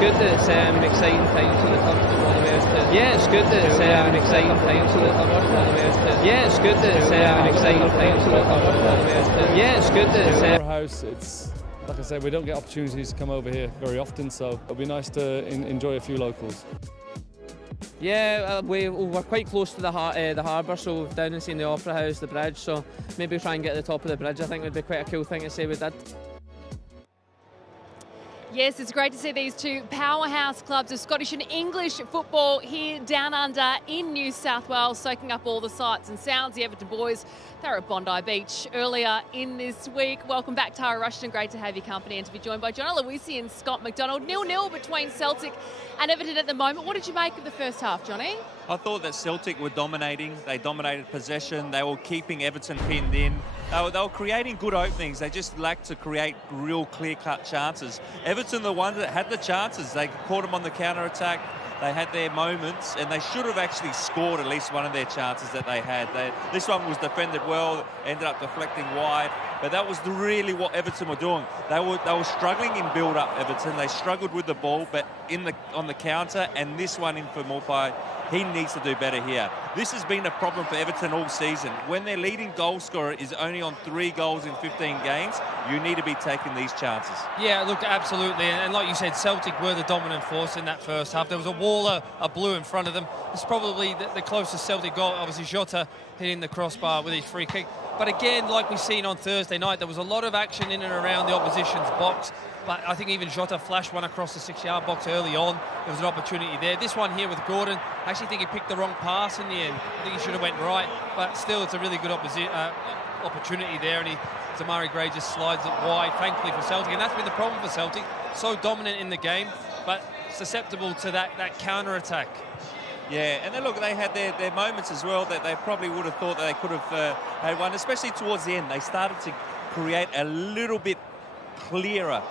good that it's exciting times for the club to go all the way out to. Yeah, it's good that it's exciting times for the club to go all the way out to. Yeah, it's good that it's exciting times for the club to go all the way out to. Yeah, it's good that it's. Our house, it's like I said, we don't get opportunities to come over here very often, so it'll be nice to enjoy a few locals. Yeah, we're quite close to the harbour, so we've down and seen the Opera House, the bridge, so maybe try and get to the top of the bridge. I think would be quite a cool thing to say we did. Yes, it's great to see these two powerhouse clubs of Scottish and English football here down under in New South Wales, soaking up all the sights and sounds. The Everton boys, they're at Bondi Beach earlier in this week. Welcome back, Tara Rushton. Great to have your company and to be joined by John Aloisi and Scott McDonald. 0-0 between Celtic and Everton at the moment. What did you make of the first half, Johnny? I thought that Celtic were dominating. They dominated possession. They were keeping Everton pinned in. They were creating good openings. They just lacked to create real clear-cut chances. Everton, the ones that had the chances, they caught them on the counter-attack. They had their moments, and they should have actually scored at least one of their chances that they had. This one was defended well, ended up deflecting wide, but that was really what Everton were doing. They were struggling in build-up, Everton. They struggled with the ball, but on the counter, and this one in for Morphy, he needs to do better here. This has been a problem for Everton all season. When their leading goal scorer is only on 3 goals in 15 games, you need to be taking these chances. Yeah, look, absolutely. And like you said, Celtic were the dominant force in that first half. There was a wall of blue in front of them. It's probably the closest Celtic goal. Obviously, Jota hitting the crossbar with his free kick. But again, like we've seen on Thursday night, there was a lot of action in and around the opposition's box. But I think even Jota flashed one across the 6-yard box early on. There was an opportunity there. This one here with Gordon, I actually think he picked the wrong pass in the end. I think he should have went right. But still, it's a really good opportunity there. And Damari Gray just slides it wide, thankfully, for Celtic. And that's been the problem for Celtic. So dominant in the game, but susceptible to that counter-attack. Yeah, and then look, they had their moments as well that they probably would have thought that they could have had one, especially towards the end. They started to create a little bit clearer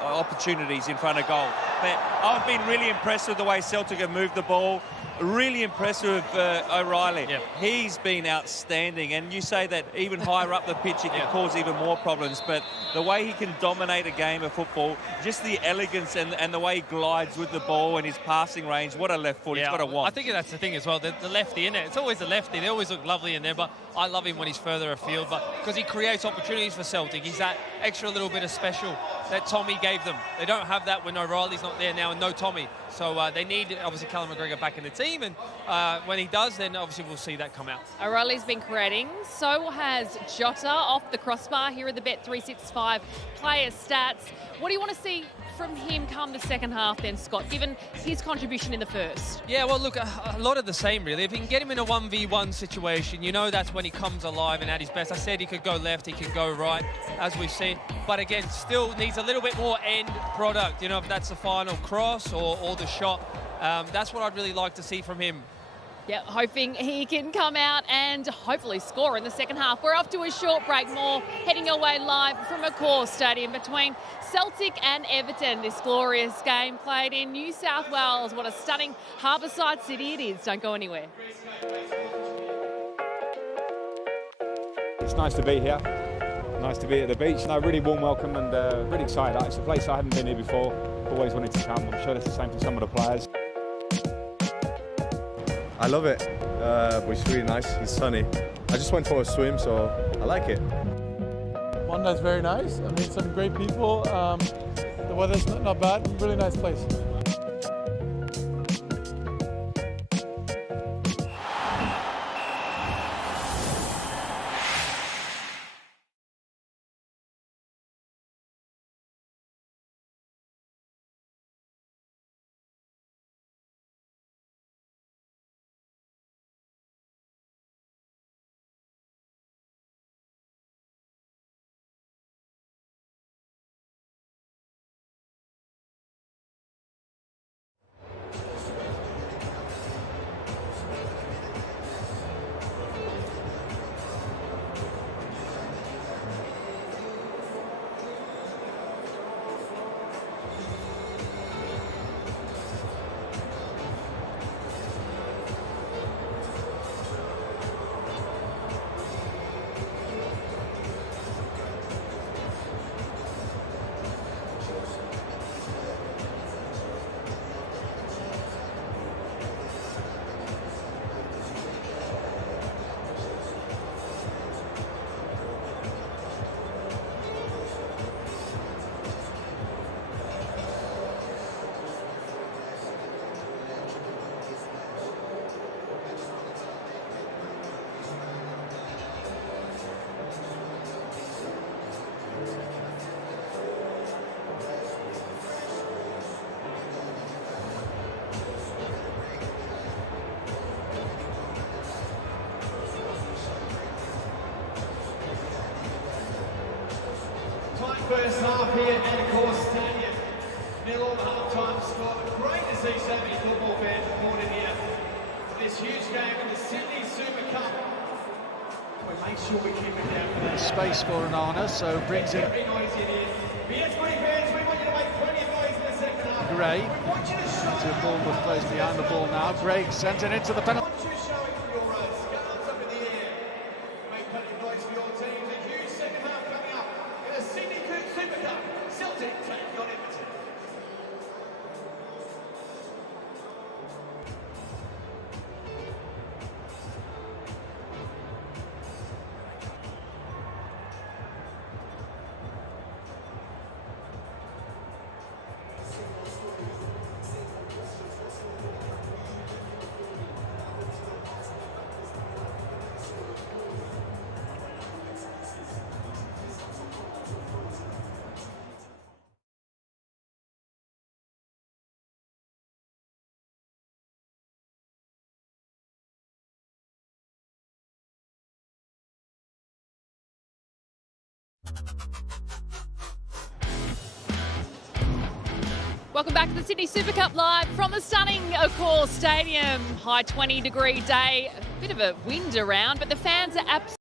opportunities in front of goal. But I've been really impressed with the way Celtic have moved the ball. Really impressed with O'Reilly. Yep. He's been outstanding, and you say that even higher up the pitch he can cause even more problems, but the way he can dominate a game of football, just the elegance and the way he glides with the ball and his passing range, what a left foot, he's got a want. I think that's the thing as well, the lefty in it. It's always the lefty, they always look lovely in there, but I love him when he's further afield, but because he creates opportunities for Celtic. He's that extra little bit of special that Tommy gave them. They don't have that when O'Reilly's not there now and no Tommy. So they need, obviously, Callum McGregor back in the team, and when he does, then obviously we'll see that come out. O'Reilly's been creating, so has Jota off the crossbar. Here are the Bet365 player stats. What do you want to see from him come the second half then, Scott, given his contribution in the first? Yeah, well, look, a lot of the same, really. If you can get him in a 1v1 situation, you know that's when he comes alive and at his best. I said he could go left, he can go right, as we've seen. But again, still needs a little bit more end product, you know, if that's the final cross or the shot. That's what I'd really like to see from him. Yeah, hoping he can come out and hopefully score in the second half. We're off to a short break. More heading away live from Accor Stadium between Celtic and Everton. This glorious game played in New South Wales. What a stunning harbourside city it is. Don't go anywhere. It's nice to be here. Nice to be at the beach. No, really warm welcome and really excited. It's a place I haven't been here before. Always wanted to come. I'm sure that's the same for some of the players. I love it. It's really nice. It's sunny. I just went for a swim, so I like it. Bondi's very nice. I mean, some great people. The weather's not bad. Really nice place. first half here at the course stadium. 0 half-time score. Great to see so many football fans reported here for this huge game in the Sydney Super Cup. We make sure we keep it down for that. Space for Onana, so brings in Very noisy in here. Yes, footy fans, we want you to make plenty of noise in the second half. Gray. We want you to show To Bournemouth plays behind the ball now. Gray sent it into the penalty. want you showing your scarves up in the air. Make plenty of noise for your teams. A huge second half coming up in the Sydney Super Cup. Celtic take on Everton. Welcome back to the Sydney Super Cup live from the stunning Accor Stadium. High 20-degree day, a bit of a wind around, but the fans are absolutely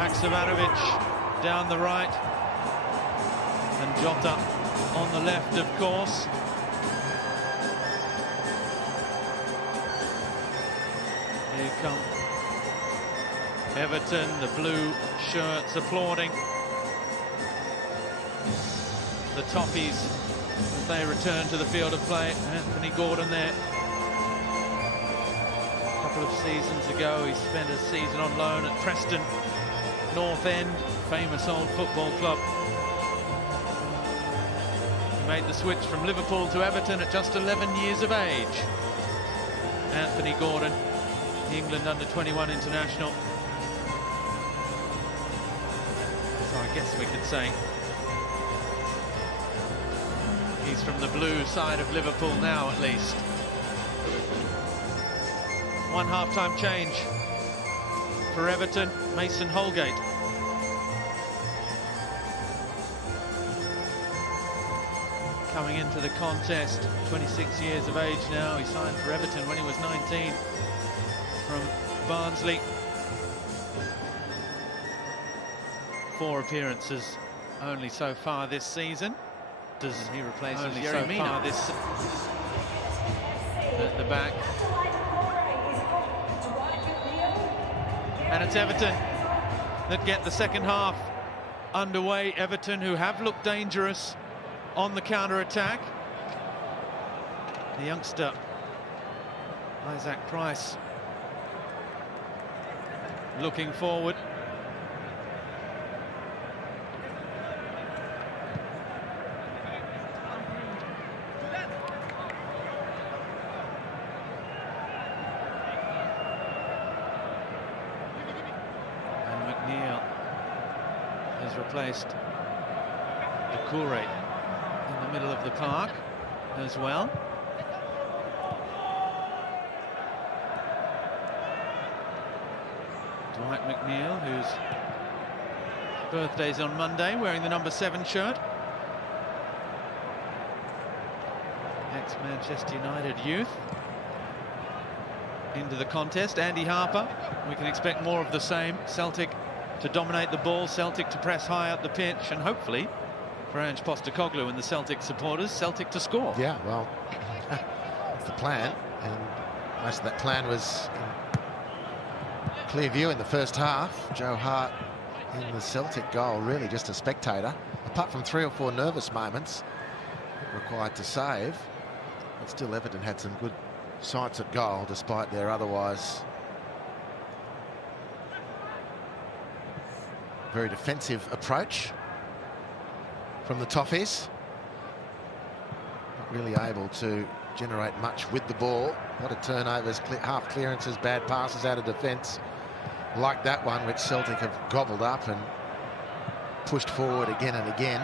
Haksabanovic down the right and Jota on the left, of course. Here come Everton, the blue shirts applauding. The Toffees, as they return to the field of play. Anthony Gordon there. A couple of seasons ago, he spent a season on loan at Preston North End, famous old football club. He made the switch from Liverpool to Everton at just 11 years of age. Anthony Gordon, the England under-21 international. So I guess we could say he's from the blue side of Liverpool now, at least. One half-time change for Everton, Mason Holgate. Coming into the contest, 26 years of age now. He signed for Everton when he was 19 from Barnsley. 4 appearances only so far this season. Does he replace only so far this at the back? And it's Everton that get the second half underway. Everton, who have looked dangerous on the counter-attack. The youngster, Isaac Price, looking forward. And McNeil has replaced Doucouré in the middle of the park as well. Dwight McNeil, whose birthday's on Monday, wearing the number 7 shirt. Ex-Manchester United youth into the contest. Andy Harper, we can expect more of the same. Celtic to dominate the ball, Celtic to press high up the pitch, and hopefully for Ange Postecoglou and the Celtic supporters, Celtic to score. Yeah, well, that's the plan, and most of that plan was in clear view in the first half. Joe Hart in the Celtic goal, really just a spectator, apart from 3 or 4 nervous moments required to save. But still, Everton had some good sights at goal, despite their otherwise very defensive approach from the Toffees. Not really able to generate much with the ball. A lot of turnovers, half clearances, bad passes out of defence, like that one which Celtic have gobbled up and pushed forward again and again.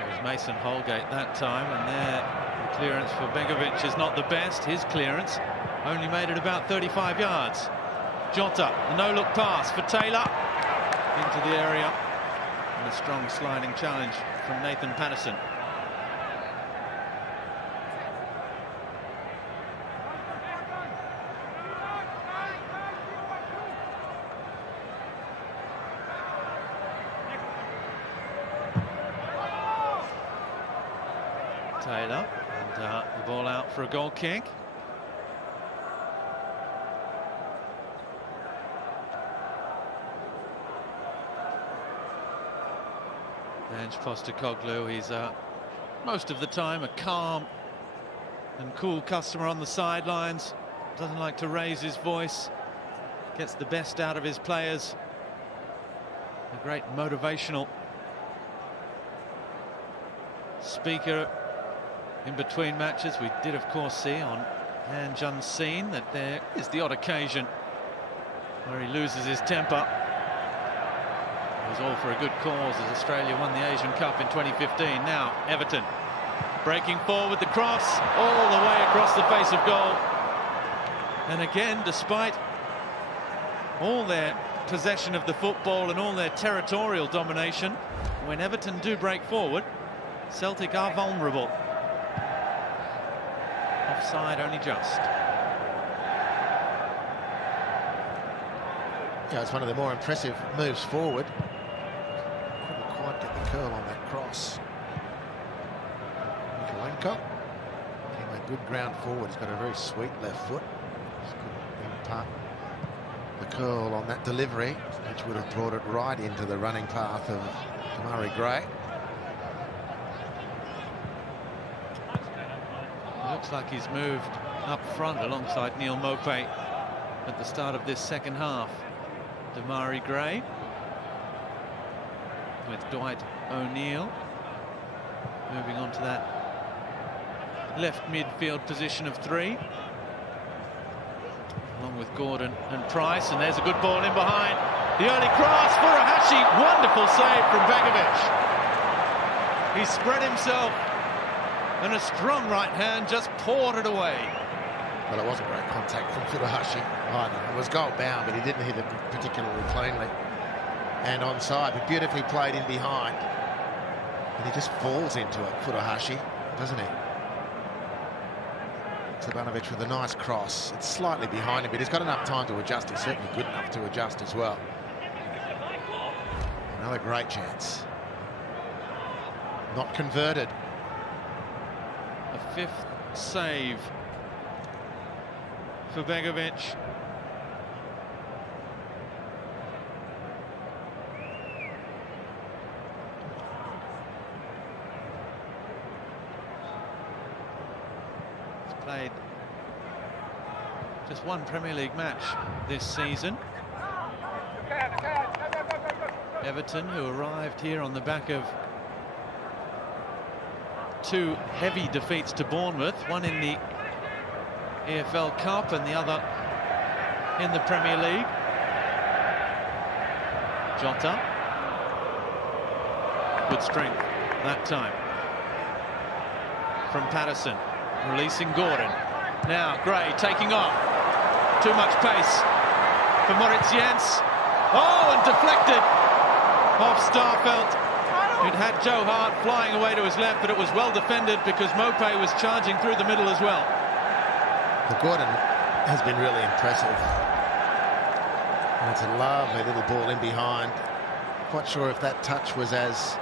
It was Mason Holgate that time, and there the clearance for Begovic is not the best. His clearance only made it about 35 yards. Jota, the no-look pass for Taylor into the area, and a strong sliding challenge from Nathan Patterson. Taylor, and the ball out for a goal kick. Ange Postecoglou, he's most of the time a calm and cool customer on the sidelines, doesn't like to raise his voice, gets the best out of his players. A great motivational speaker in between matches. We did of course see on Ange Unseen that there is the odd occasion where he loses his temper. It was all for a good cause as Australia won the Asian Cup in 2015. Now Everton breaking forward, the cross all the way across the face of goal. And again, despite all their possession of the football and all their territorial domination, when Everton do break forward, Celtic are vulnerable. Offside only just. Yeah, it's one of the more impressive moves forward. Couldn't quite get the curl on that cross. Mikolenko came a good ground forward. He's got a very sweet left foot. Just couldn't impart the curl on that delivery, which would have brought it right into the running path of Demarai Gray. Looks like he's moved up front alongside Neil Maupay at the start of this second half. Demarai Gray with Dwight O'Neill moving on to that left midfield position of 3, along with Gordon and Price. And there's a good ball in behind. The early cross for Furuhashi. Wonderful save from Begovic. He spread himself, and a strong right hand just poured it away. Well, it wasn't great contact from Furuhashi either. It was goal bound, but he didn't hit it particularly cleanly. And onside, but beautifully played in behind. And he just falls into it, Furuhashi, doesn't he? Sabanovic with a nice cross. It's slightly behind him, but he's got enough time to adjust. He's certainly good enough to adjust as well. Another great chance. Not converted. A 5th save for Begovic. played just one Premier League match this season. Everton, who arrived here on the back of 2 heavy defeats to Bournemouth, one in the EFL Cup and the other in the Premier League. Jota, good strength that time from Patterson, releasing Gordon. Now Gray taking off, too much pace for Moritz Jens. Oh, and deflected off Starfelt. It had Joe Hart flying away to his left, but it was well defended because Mopé was charging through the middle as well. The Gordon has been really impressive. And it's a lovely little ball in behind. Quite sure if that touch was as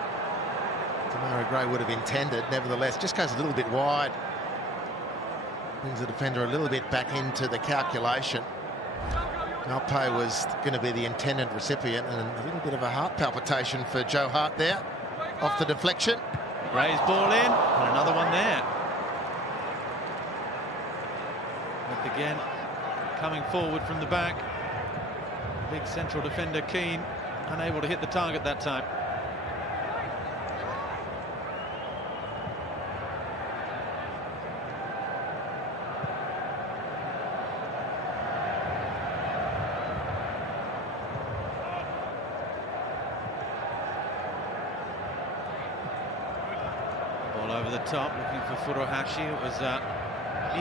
Demarai Gray would have intended. Nevertheless, just goes a little bit wide. Brings the defender a little bit back into the calculation. Mopé was going to be the intended recipient, and a little bit of a heart palpitation for Joe Hart there. Off the deflection. Gray's ball in, and another one there. But again, coming forward from the back. Big central defender Keane, unable to hit the target that time. Ball over the top, looking for Furuhashi. It was an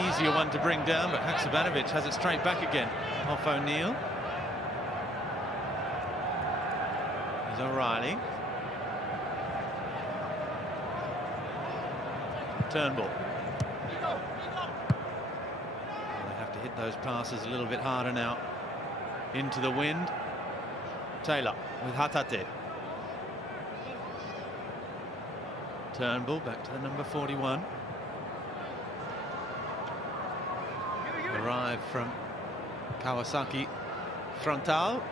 easier one to bring down, but Haksabanovic has it straight back again off O'Neill. O'Reilly. Turnbull. They have to hit those passes a little bit harder now. Into the wind. Taylor with Hatate. Turnbull back to the number 41. Arrived from Kawasaki Frontal.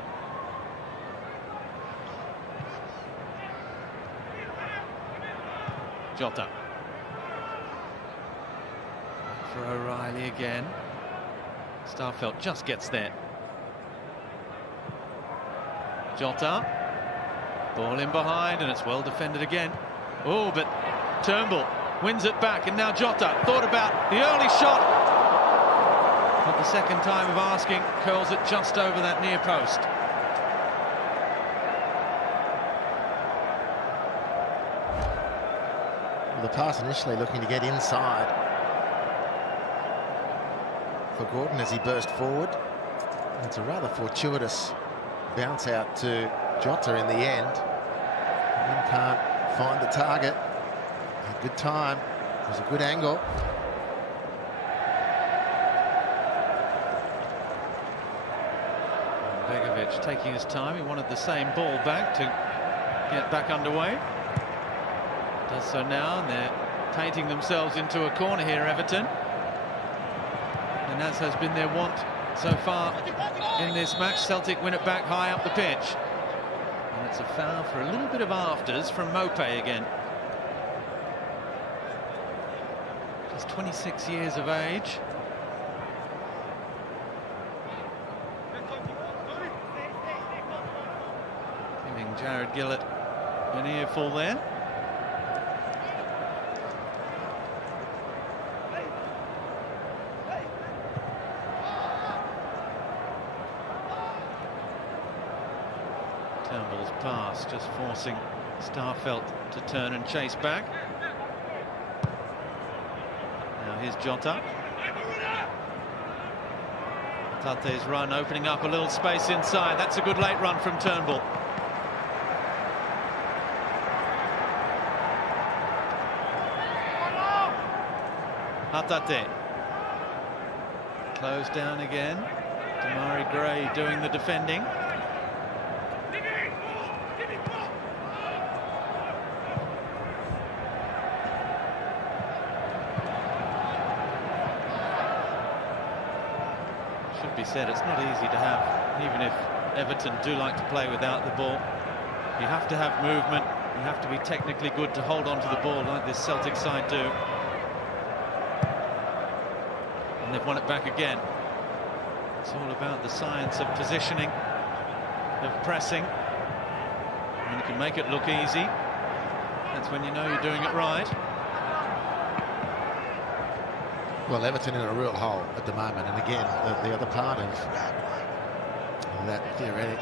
Jota. For O'Reilly again. Starfelt just gets there. Jota. Ball in behind, and it's well defended again. Oh, but Turnbull wins it back, and now Jota thought about the early shot. But the second time of asking, curls it just over that near post. The pass initially looking to get inside for Gordon as he burst forward. It's a rather fortuitous bounce out to Jota in the end. And can't find the target. A good time. It was a good angle. Begovic taking his time. He wanted the same ball back to get back underway. Does so now, and they're tainting themselves into a corner here, Everton. And as has been their want so far in this match, Celtic win it back high up the pitch. And it's a foul for a little bit of afters from Mopé again. Just 26 years of age. Giving Jared Gillett an earful there. Turnbull's pass just forcing Starfelt to turn and chase back. Now here's Jota. Tate's run opening up a little space inside. That's a good late run from Turnbull. Hatate. Closed down again. Demarai Gray doing the defending. Should be said, it's not easy to have, even if Everton do like to play without the ball. You have to have movement, you have to be technically good to hold on to the ball like this Celtic side do. And they've won it back again. It's all about the science of positioning, of pressing. And you can make it look easy. That's when you know you're doing it right. Well, Everton in a real hole at the moment, and again, the other part of that theoretic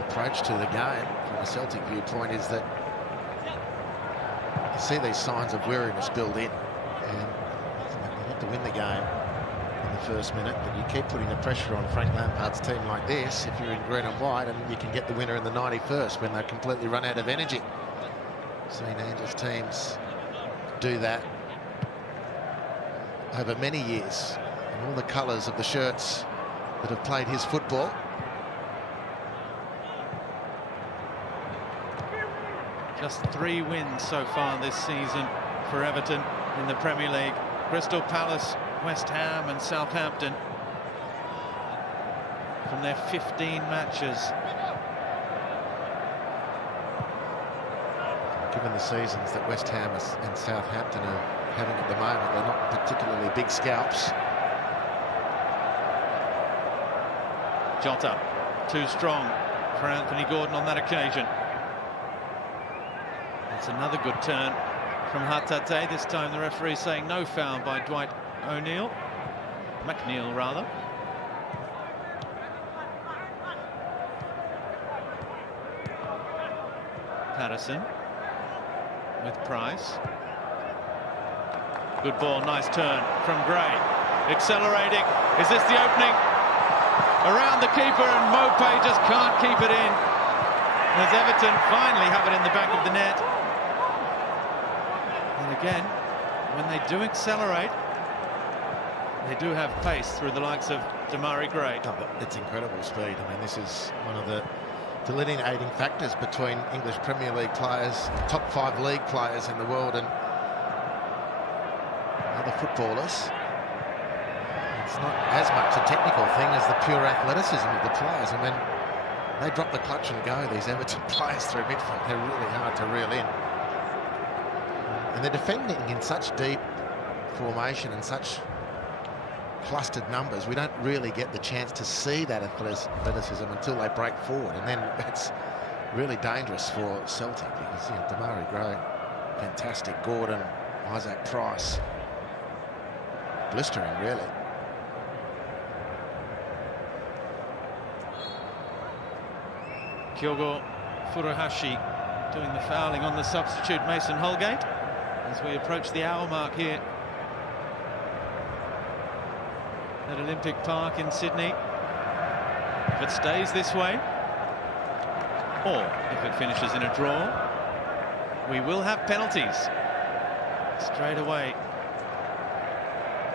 approach to the game from a Celtic viewpoint is that you see these signs of weariness build in, and you have to win the game in the first minute, but you keep putting the pressure on Frank Lampard's team like this if you're in green and white, and you can get the winner in the 91st when they completely run out of energy. Seen Ange's teams do that over many years, and all the colours of the shirts that have played his football. Just 3 wins so far this season for Everton in the Premier League. Crystal Palace, West Ham and Southampton from their 15 matches. Given the seasons that West Ham and Southampton are having at the moment, they're not particularly big scalps. Jota, too strong for Anthony Gordon on that occasion. That's another good turn from Hatate. This time the referee saying no foul by Dwight O'Neill. McNeil, rather. Patterson with Price. Good ball, nice turn from Gray. Accelerating. Is this the opening? Around the keeper, and Mopé just can't keep it in. As Everton finally have it in the back of the net. And again, when they do accelerate, they do have pace through the likes of Damari Gray. Oh, it's incredible speed. I mean, this is one of the delineating factors between English Premier League players, top 5 league players in the world, and other footballers. It's not as much a technical thing as the pure athleticism of the players. And when they drop the clutch and go, these Everton players through midfield, they're really hard to reel in. And they're defending in such deep formation and such clustered numbers. We don't really get the chance to see that athleticism until they break forward, and then it's really dangerous for Celtic because, you know, Damari Gray, fantastic. Gordon, Isaac Price, blistering really. Kyogo Furuhashi doing the fouling on the substitute Mason Holgate as we approach the hour mark here at Olympic Park in Sydney. If it stays this way, or if it finishes in a draw, we will have penalties straight away.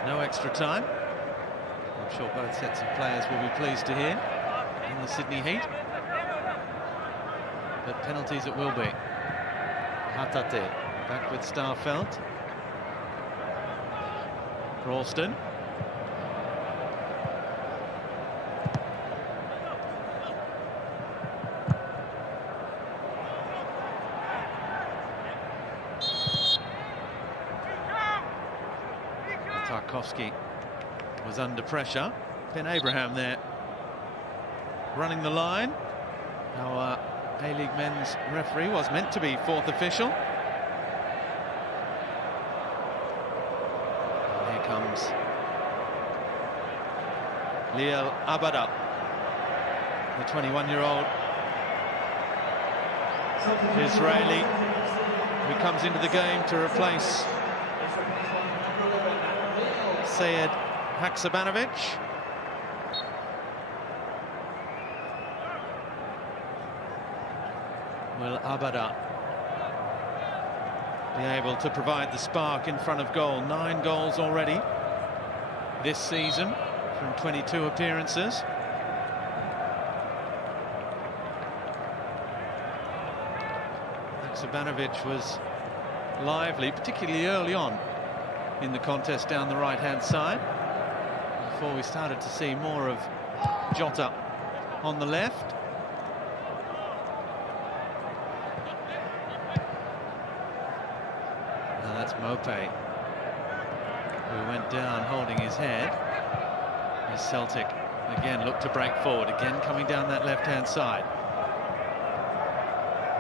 No extra time. I'm sure both sets of players will be pleased to hear in the Sydney Heat. But penalties it will be. Hatate back with Starfelt. Ralston. Tarkovsky was under pressure. Ben Abraham there running the line. Our A-League men's referee was meant to be 4th official. And here comes Liel Abada, the 21-year-old Israeli who comes into the game to replace Sead Haksabanovic. Will Abada be able to provide the spark in front of goal? 9 goals already this season from 22 appearances. Haksabanovic was lively, particularly early on in the contest down the right-hand side, before we started to see more of Jota on the left. Now that's Mopé, who went down holding his head. As Celtic again look to break forward, again coming down that left-hand side.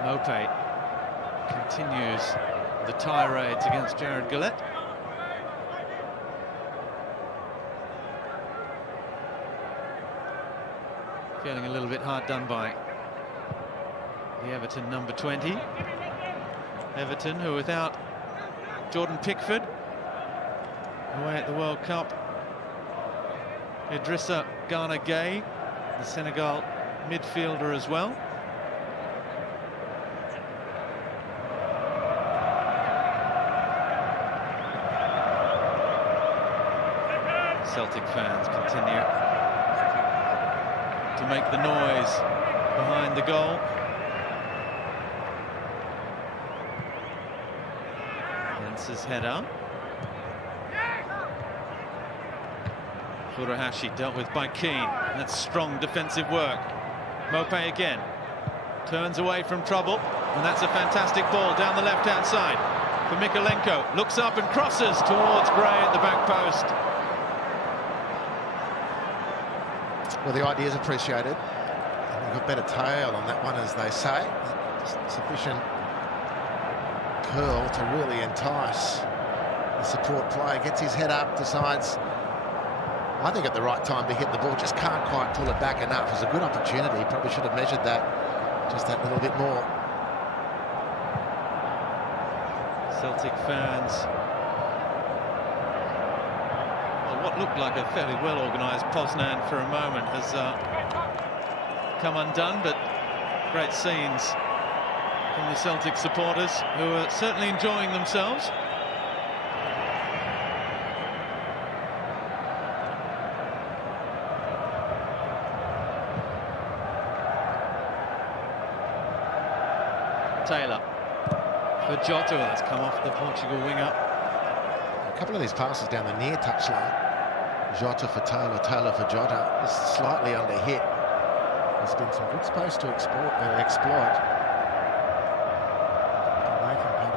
Mope continues the tirades against Jared Gillett. Feeling a little bit hard done by the Everton number 20. Everton, who without Jordan Pickford, away at the World Cup, Idrissa Gana Gueye, the Senegal midfielder as well. Celtic fans continue to make the noise behind the goal. His header. Furuhashi dealt with by Keane. That's strong defensive work. Mope again turns away from trouble, and that's a fantastic ball down the left-hand side for Mykolenko. Looks up and crosses towards Gray at the back post. Well, the idea is appreciated. You've got better tail on that one, as they say. Sufficient curl to really entice the support player. Gets his head up, decides, I think at the right time to hit the ball, just can't quite pull it back enough. It's a good opportunity. Probably should have measured that just that little bit more. Celtic fans, well, what looked like a fairly well-organised Poznan for a moment has come undone, but great scenes from the Celtic supporters, who are certainly enjoying themselves. Taylor for Jota, that's come off the Portugal winger. A couple of these passes down the near touchline. Jota for Taylor, Taylor for Jota. Just slightly under hit. There's been some good space to exploit.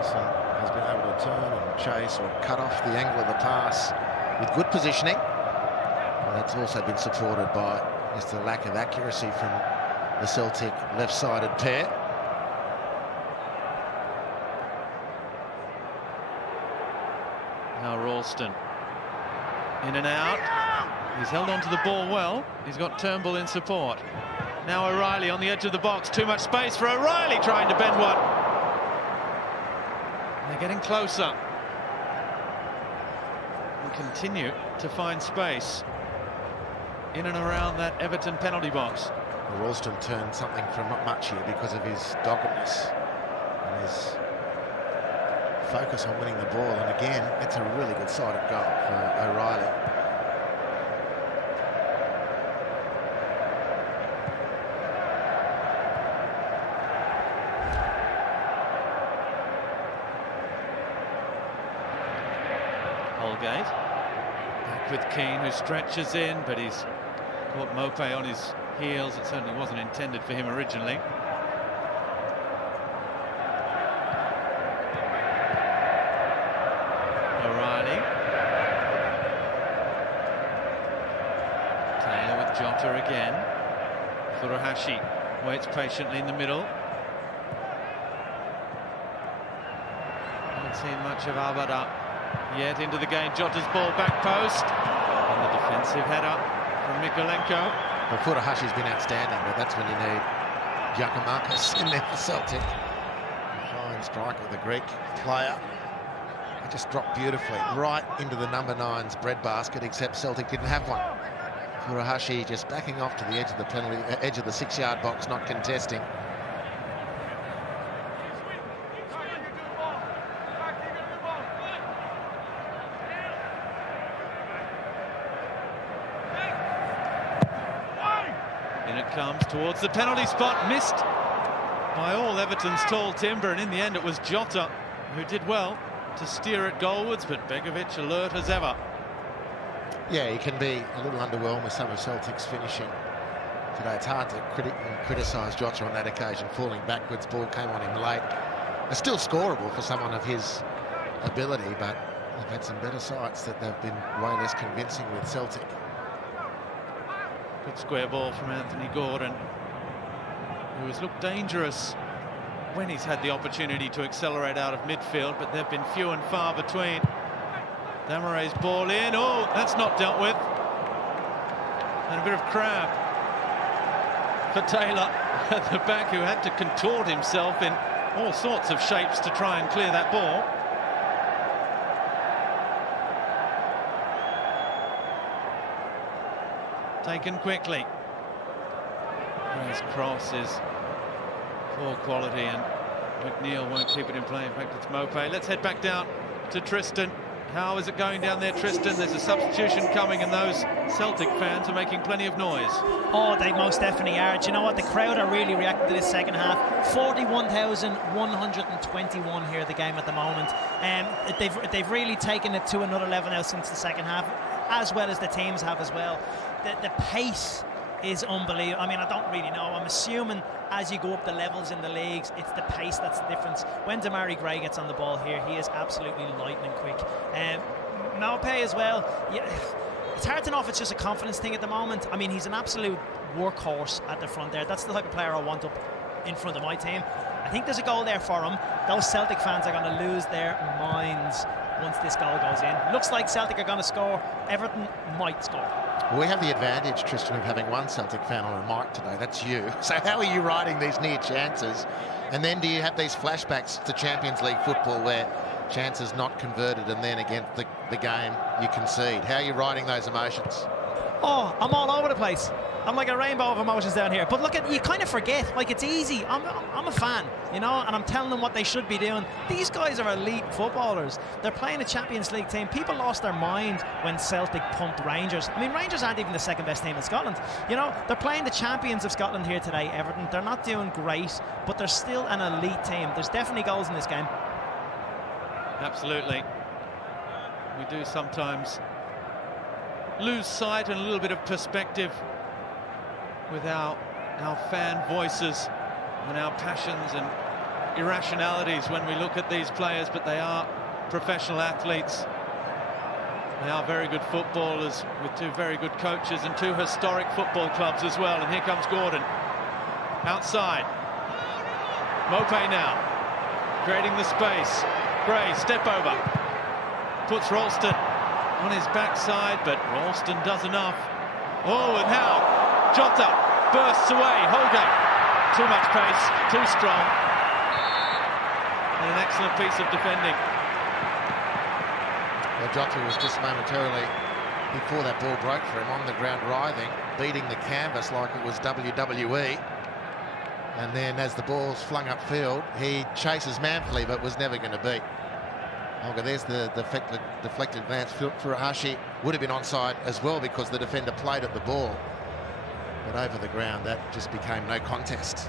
Has been able to turn and chase or cut off the angle of the pass with good positioning. And that's also been supported by just the lack of accuracy from the Celtic left-sided pair. Now Ralston in and out. He's held onto the ball well. He's got Turnbull in support. Now O'Reilly on the edge of the box. Too much space for O'Reilly, trying to bend one. They're getting closer and continue to find space in and around that Everton penalty box. Ralston turned something from not much here because of his doggedness and his focus on winning the ball. And again, it's a really good sided goal for O'Reilly. Back with Keane, who stretches in, but he's caught Mope on his heels. It certainly wasn't intended for him originally. O'Reilly. Taylor with Jota again. Furuhashi waits patiently in the middle. Haven't seen much of Abada yet into the game. Jota's ball back post, and the defensive header from Mykolenko. Well, Furuhashi's been outstanding, but that's when you need Giacomakis in there for Celtic. Fine striker, the Greek player. It just dropped beautifully right into the number 9's breadbasket, except Celtic didn't have one. Furuhashi just backing off to the edge of the penalty, edge of the 6-yard box, not contesting. Comes towards the penalty spot, missed by all Everton's tall timber, and in the end it was Jota who did well to steer it goalwards, but Begovic alert as ever. Yeah, he can be a little underwhelmed with some of Celtic's finishing today. It's hard to criticise Jota on that occasion, falling backwards, ball came on him late. It's still scoreable for someone of his ability, but they've had some better sights that they've been way less convincing with Celtic. Good square ball from Anthony Gordon, who has looked dangerous when he's had the opportunity to accelerate out of midfield, but they've been few and far between. Damaray's ball in. Oh, that's not dealt with. And a bit of crab for Taylor at the back, who had to contort himself in all sorts of shapes to try and clear that ball. Taken quickly. His cross is poor quality, and McNeil won't keep it in play. In fact, it's Mopé. Let's head back down to Tristan. How is it going down there, Tristan? There's a substitution coming, and those Celtic fans are making plenty of noise. Oh, they most definitely are. Do you know what? The crowd are really reacting to this second half. 41,121 here at the game at the moment. They've really taken it to another level now since the second half, as well as the teams have as well. The pace is unbelievable. I mean, I don't really know. I'm assuming as you go up the levels in the leagues, it's the pace that's the difference. When Demarai Gray gets on the ball here, he is absolutely lightning quick. Mopé as well. Yeah, it's hard to know if it's just a confidence thing at the moment. I mean, he's an absolute workhorse at the front there. That's the type of player I want up in front of my team. I think there's a goal there for him. Those Celtic fans are going to lose their minds once this goal goes in. Looks like Celtic are going to score. Everton might score. We have the advantage, Tristan, of having one Celtic fan on a mic today. That's you. So how are you riding these near chances? And then do you have these flashbacks to Champions League football where chances not converted and then against the game you concede? How are you riding those emotions? Oh, I'm all over the place. I'm like a rainbow of emotions down here. But look, you kind of forget. Like, it's easy. I'm a fan, you know, and I'm telling them what they should be doing. These guys are elite footballers. They're playing a Champions League team. People lost their mind when Celtic pumped Rangers. I mean, Rangers aren't even the second best team in Scotland. You know, they're playing the champions of Scotland here today, Everton. They're not doing great, but they're still an elite team. There's definitely goals in this game. Absolutely. We do sometimes lose sight and a little bit of perspective with our fan voices and our passions and irrationalities when we look at these players, but they are professional athletes. They are very good footballers with two very good coaches and two historic football clubs as well. And here comes Gordon outside. Mopé now creating the space. Gray, step over, puts Ralston on his backside, but Ralston does enough. Oh, and now Jota bursts away. Holgate, too much pace, too strong, and an excellent piece of defending. Well, Jota was just momentarily before that ball broke for him on the ground, writhing, beating the canvas like it was WWE. And then as the ball's flung upfield, he chases manfully but was never going to beat. Okay, there's the deflected glance. Furuhashi would have been onside as well because the defender played at the ball. But over the ground, that just became no contest.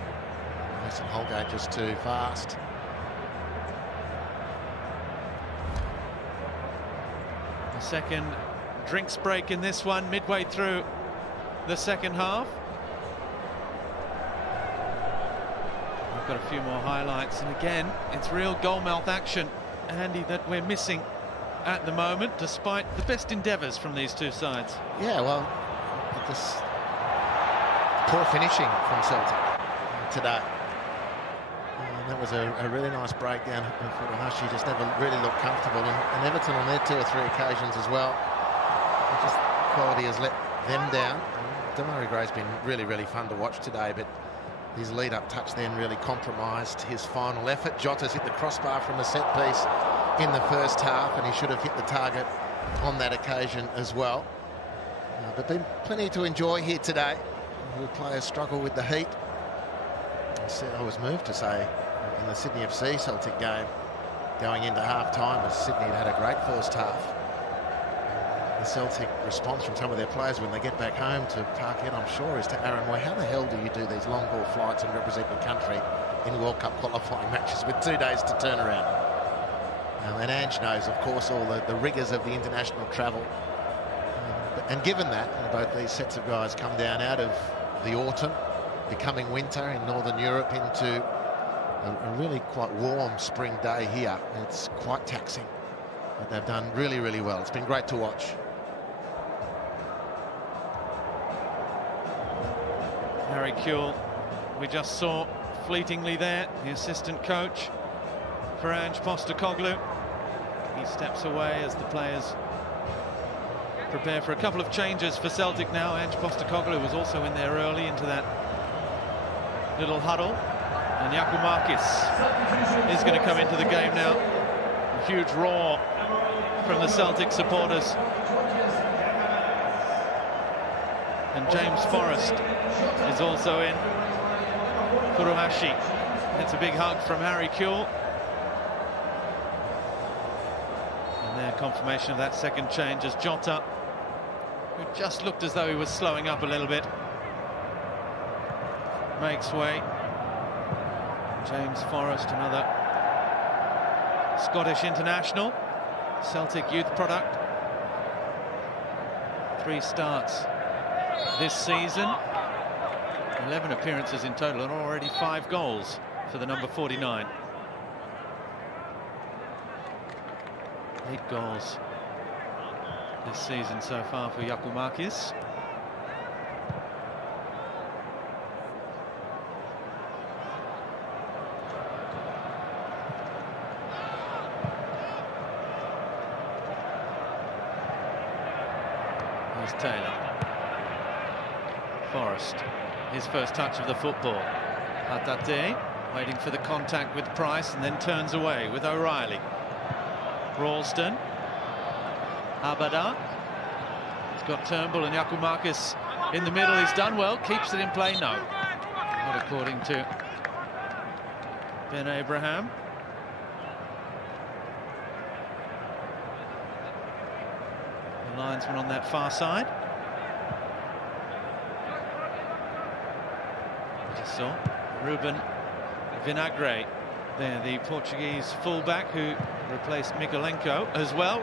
Mason Holgate just too fast. The second drinks break in this one, midway through the second half. We've got a few more highlights, and again, it's real goalmouth action, Andy, that we're missing at the moment, despite the best endeavours from these two sides. Yeah, well, this poor finishing from Celtic today. And that was a really nice breakdown. Furuhashi just never really looked comfortable, and Everton on their 2 or 3 occasions as well. Just quality has let them down. Demarai Gray's been really, really fun to watch today, but his lead-up touch then really compromised his final effort. Jota's hit the crossbar from a set piece in the first half, and he should have hit the target on that occasion as well. But been plenty to enjoy here today. The players struggle with the heat. I was moved to say in the Sydney FC Celtic game going into half-time, as Sydney had a great first half. The Celtic response from some of their players when they get back home to Parkhead, I'm sure, is to Aaron, well, how the hell do you do these long haul flights and represent your country in World Cup qualifying matches with 2 days to turn around? And Ange knows, of course, all the rigours of the international travel. And given that, both these sets of guys come down out of the autumn, becoming winter in Northern Europe, into a really quite warm spring day here. It's quite taxing, but they've done really, really well. It's been great to watch. Harry Kewell, we just saw fleetingly there, the assistant coach for Ange Postecoglou. He steps away as the players prepare for a couple of changes for Celtic now. Ange Postecoglou was also in there early into that little huddle. And Yakumakis is going to come into the game now. A huge roar from the Celtic supporters. And James Forrest is also in. Furuhashi. It's a big hug from Harry Kewell. And their confirmation of that second change as Jota, who just looked as though he was slowing up a little bit, makes way. James Forrest, another Scottish international, Celtic youth product. 3 starts this season, 11 appearances in total, and already 5 goals for the number 49. 8 goals this season so far for Yakumakis. Here's Taylor. Forrest, his first touch of the football. Hatate waiting for the contact with Price and then turns away with O'Reilly. Ralston. Abada. He's got Turnbull and Yakumakis in the middle. He's done well. Keeps it in play. No. Not according to Ben Abraham. The linesman on that far side. Just saw Ruben Vinagre there, the Portuguese fullback who replaced Mikolenko as well.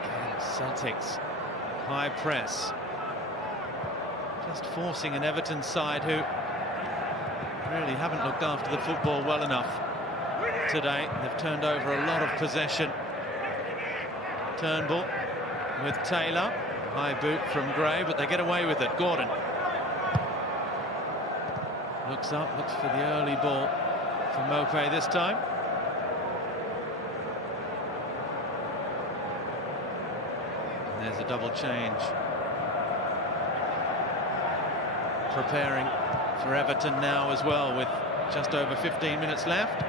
Again, Celtics high press, just forcing an Everton side who really haven't looked after the football well enough today. They've turned over a lot of possession. Turnbull with Taylor, high boot from Gray, but they get away with it. Gordon looks up, looks for the early ball for Mopé this time. And there's a double change. Preparing for Everton now as well, with just over 15 minutes left.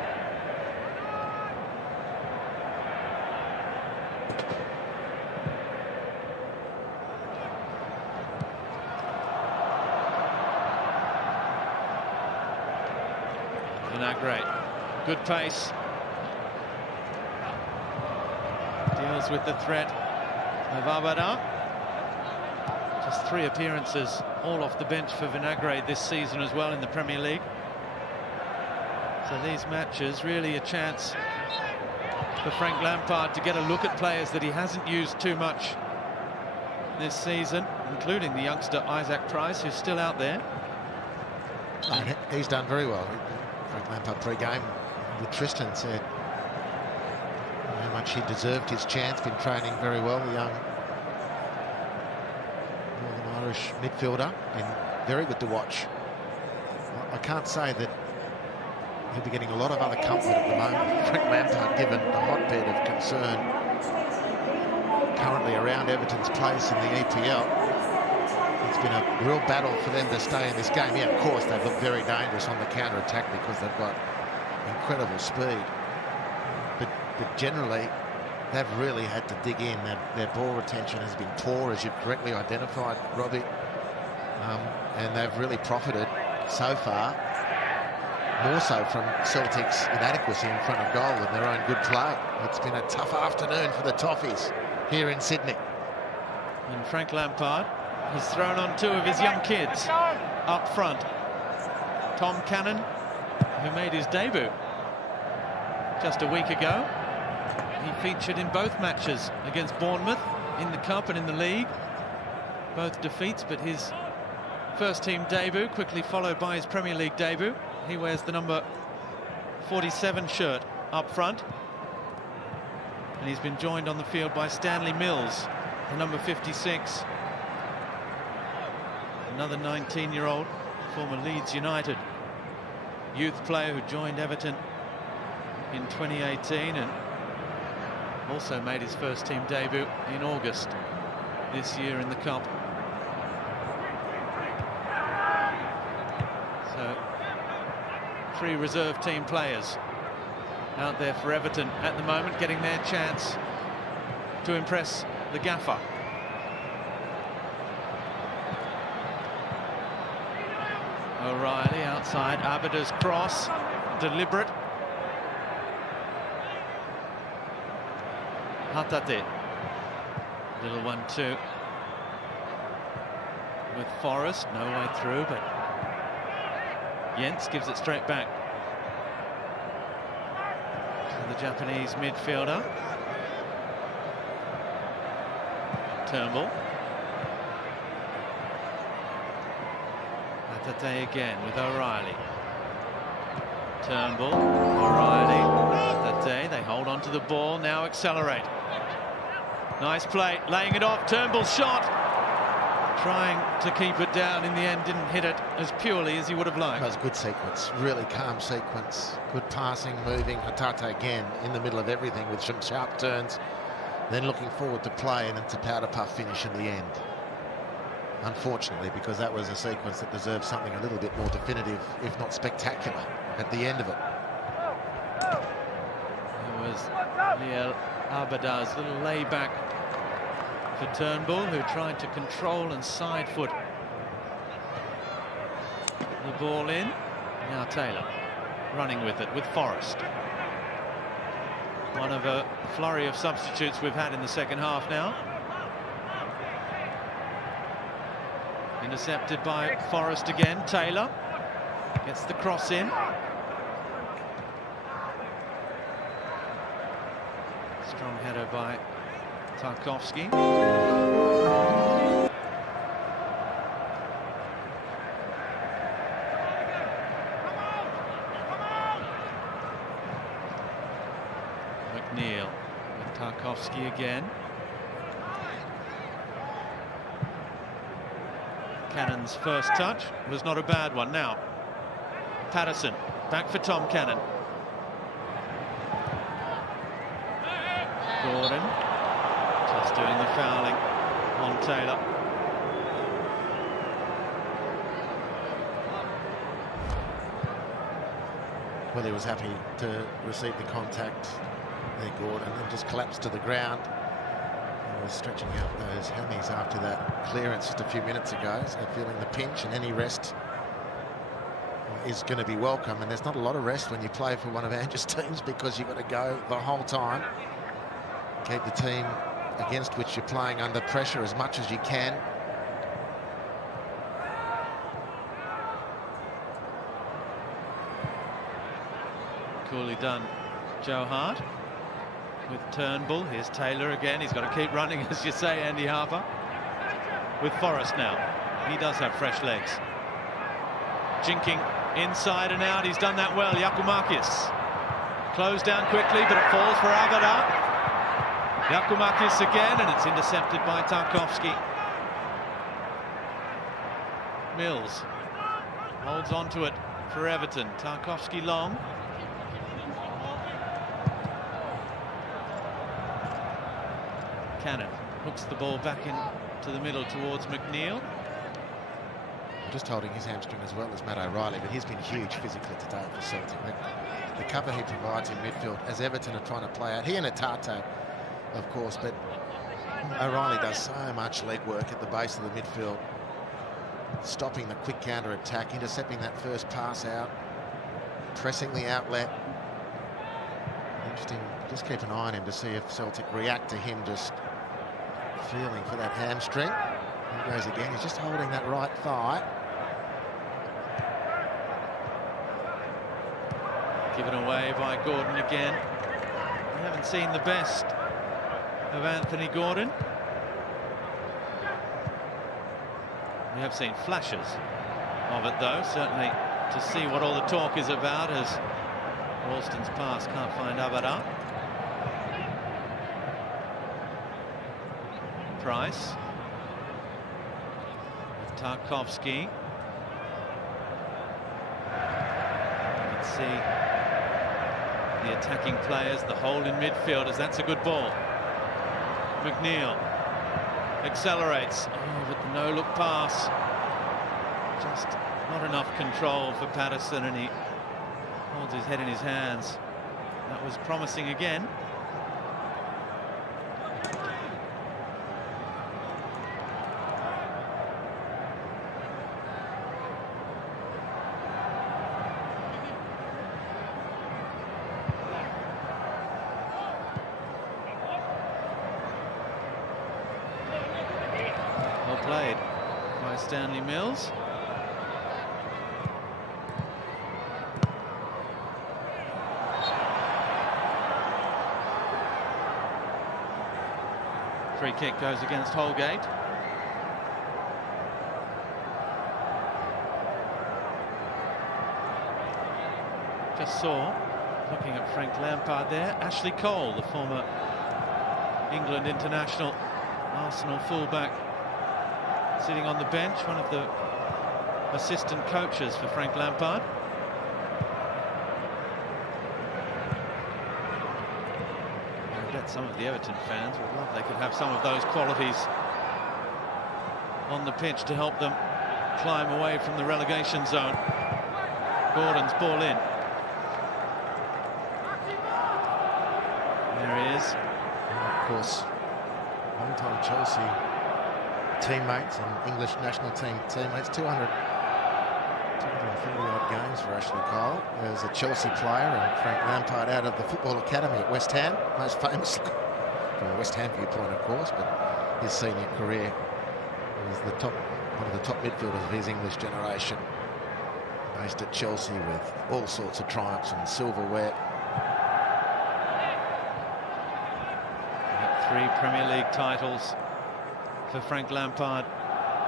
Vinagre, good pace. Deals with the threat of Abada. Just 3 appearances, all off the bench for Vinagre this season as well in the Premier League. So these matches really a chance for Frank Lampard to get a look at players that he hasn't used too much this season, including the youngster Isaac Price, who's still out there. He's done very well. Frank Lampard pre-game with Tristan said how much he deserved his chance, been training very well, the young Northern Irish midfielder, and very good to watch. I can't say that he'll be getting a lot of other comfort at the moment. Frank Lampard, given the hotbed of concern currently around Everton's place in the EPL. It's been a real battle for them to stay in this game. Yeah, of course, they've looked very dangerous on the counter-attack because they've got incredible speed. But generally, they've really had to dig in. Their ball retention has been poor, as you've correctly identified, Robbie. And they've really profited so far, more so from Celtic's inadequacy in front of goal than their own good play. It's been a tough afternoon for the Toffees here in Sydney. And Frank Lampard has thrown on 2 of his young kids up front. Tom Cannon, who made his debut just a week ago. He featured in both matches against Bournemouth, in the Cup and in the League. Both defeats, but his first team debut quickly followed by his Premier League debut. He wears the number 47 shirt up front. And he's been joined on the field by Stanley Mills, the number 56. Another 19-year-old, former Leeds United youth player who joined Everton in 2018 and also made his first team debut in August this year in the Cup. So 3 reserve team players out there for Everton at the moment, getting their chance to impress the gaffer. O'Reilly outside, Abada's cross, deliberate. Hatate, little 1-2 with Forrest, no way through, but Jens gives it straight back to the Japanese midfielder. Turnbull. Hatate again with O'Reilly. Turnbull, O'Reilly, Hatate, they hold on to the ball, now accelerate. Nice play, laying it off, Turnbull's shot. Trying to keep it down, in the end didn't hit it as purely as he would have liked. That was a good sequence, really calm sequence. Good passing, moving, Hatate again in the middle of everything with some sharp turns. Then looking forward to play, and it's a powder puff finish in the end. Unfortunately, because that was a sequence that deserved something a little bit more definitive, if not spectacular, at the end of it. It was Liel Abada's little layback for Turnbull, who tried to control and side foot the ball in. Now Taylor running with it with Forrest. One of a flurry of substitutes we've had in the second half now. Intercepted by Forrest again. Taylor gets the cross in. Strong header by Tarkowski. McNeil with Tarkowski again. Cannon's first touch was not a bad one. Now Patterson back for Tom Cannon. Gordon just doing the fouling on Taylor. Well, he was happy to receive the contact there, Gordon, and just collapsed to the ground. He was stretching out those hammies after that clearance just a few minutes ago, so feeling the pinch, and any rest is going to be welcome. And there's not a lot of rest when you play for one of Andrew's teams, because you've got to go the whole time. Keep the team against which you're playing under pressure as much as you can. Coolly done, Joe Hart with Turnbull. Here's Taylor again. He's got to keep running, as you say, Andy Harper. With Forrest now. He does have fresh legs. Jinking inside and out. He's done that well. Yakumakis closed down quickly, but it falls for Abada. Yakumakis again, and it's intercepted by Tarkowski. Mills holds on to it for Everton. Tarkowski long. Cannon hooks the ball back into the middle towards McNeil. Just holding his hamstring as well as Matt O'Reilly, but he's been huge physically today for Celtic. The cover he provides in midfield, as Everton are trying to play out, he and Hatate, of course, but O'Reilly does so much leg work at the base of the midfield, stopping the quick counter-attack, intercepting that first pass out, pressing the outlet. Interesting, just keep an eye on him to see if Celtic react to him just feeling for that hamstring. He goes again, he's just holding that right thigh. Given away by Gordon again. We haven't seen the best of Anthony Gordon. We have seen flashes of it, though, certainly to see what all the talk is about, as Ralston's pass can't find Abada. Price. With Tarkovsky. You can see the attacking players, the hole in midfield, as that's a good ball. McNeil accelerates, but the no-look pass. Just not enough control for Patterson, and he holds his head in his hands. That was promising again. Well played by Stanley Mills. Free kick goes against Holgate. Just saw, looking at Frank Lampard there, Ashley Cole, the former England international, Arsenal fullback, sitting on the bench, one of the assistant coaches for Frank Lampard. Some of the Everton fans would love they could have some of those qualities on the pitch to help them climb away from the relegation zone. Gordon's ball in. There he is. And of course, long-time Chelsea teammates and English national team teammates. 240-odd games for Ashley Cole as a Chelsea player, and Frank Lampard out of the football academy at West Ham, most famously from a West Ham viewpoint, of course, but his senior career was one of the top midfielders of his English generation, based at Chelsea with all sorts of triumphs and silverware. 3 Premier League titles for Frank Lampard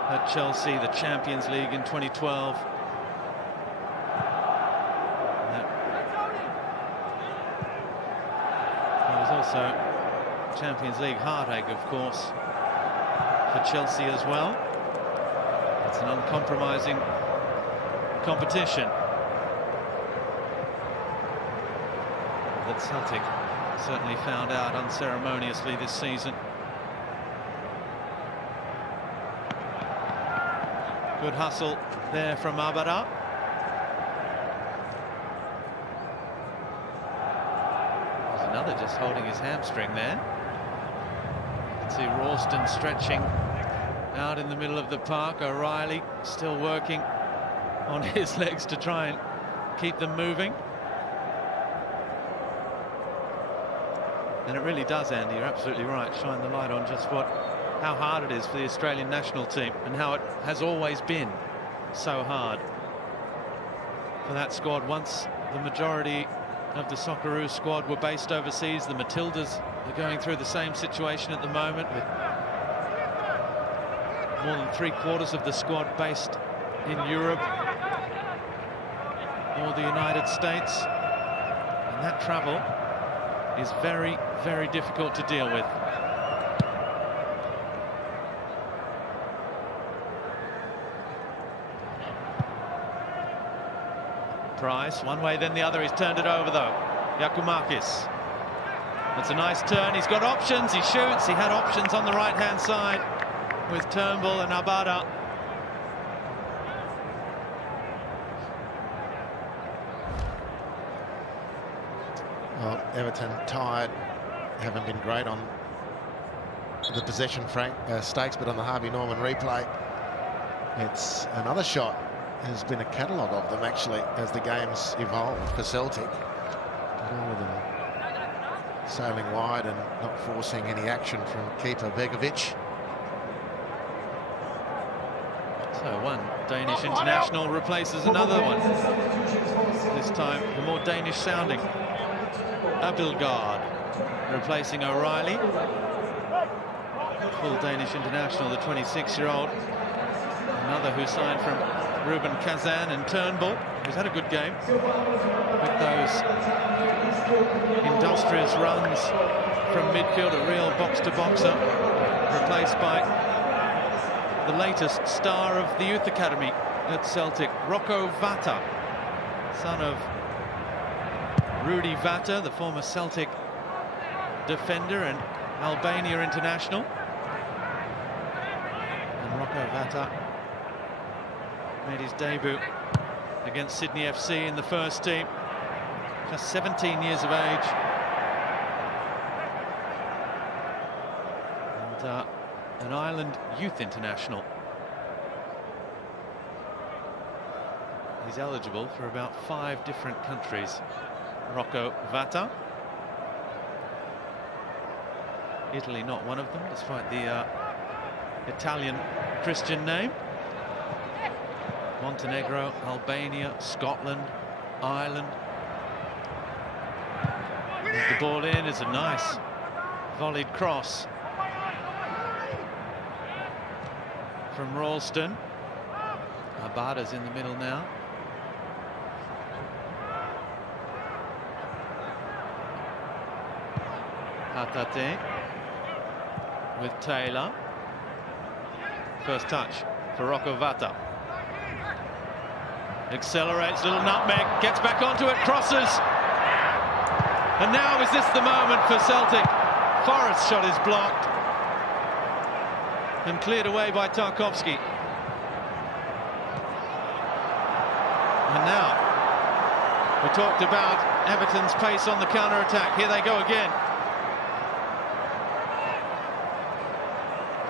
at Chelsea, the Champions League in 2012. There was also Champions League heartache, of course, for Chelsea as well. It's an uncompromising competition that Celtic certainly found out unceremoniously this season. Good hustle there from Abada. There's another just holding his hamstring there. You can see Ralston stretching out in the middle of the park. O'Reilly still working on his legs to try and keep them moving. And it really does, Andy, you're absolutely right, shine the light on just how hard it is for the Australian national team, and how it has always been so hard for that squad. Once the majority of the Socceroos squad were based overseas, the Matildas are going through the same situation at the moment, with more than 3/4 of the squad based in Europe or the United States, and that travel is very, very difficult to deal with. Price, one way then the other, he's turned it over though. Yakumakis. That's a nice turn, he's got options, he shoots, he had options on the right-hand side with Turnbull and Abada. Well, Everton tired, haven't been great on the possession stakes, but on the Harvey Norman replay, it's another shot. There's been a catalogue of them actually as the game's evolved for Celtic. All of them sailing wide and not forcing any action from keeper Begovic. So one Danish international replaces another one. This time the more Danish sounding Abdelgaard replacing O'Reilly. Full Danish international, the 26-year-old. Another who signed from Ruben Kazan, and Turnbull, who's had a good game with those industrious runs from midfield, a real box-to-boxer. replaced by the latest star of the youth academy at Celtic, Rocco Vata, son of Rudy Vata, the former Celtic defender and Albania international. And Rocco Vata made his debut against Sydney FC in the first team, just 17 years of age. And an Ireland youth international. He's eligible for about 5 different countries. Rocco Vata. Italy not one of them, despite the Italian Christian name. Montenegro, Albania, Scotland, Ireland. As the ball in, is a nice volleyed cross from Ralston. Abada's in the middle now. Hatate with Taylor. First touch for Rocco Vata. Accelerates, little nutmeg, gets back onto it, crosses. And now is this the moment for Celtic? Forrest's shot is blocked and cleared away by Tarkovsky. And now, we talked about Everton's pace on the counter-attack. Here they go again.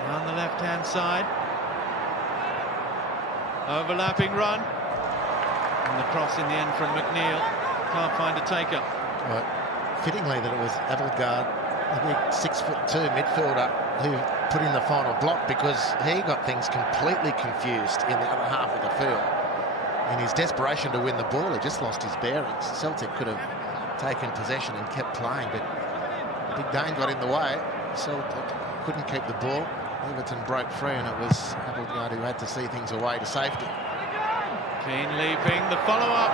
On the left-hand side. Overlapping run. And the cross in the end from McNeil. Can't find a taker. Well, fittingly that it was Abelgard, the big 6'2" midfielder, who put in the final block, because he got things completely confused in the other half of the field. In his desperation to win the ball, he just lost his bearings. Celtic could have taken possession and kept playing, but Big Dane got in the way. Celtic couldn't keep the ball. Everton broke free, and it was Abelgard who had to see things away to safety. Keane leaping, the follow-up.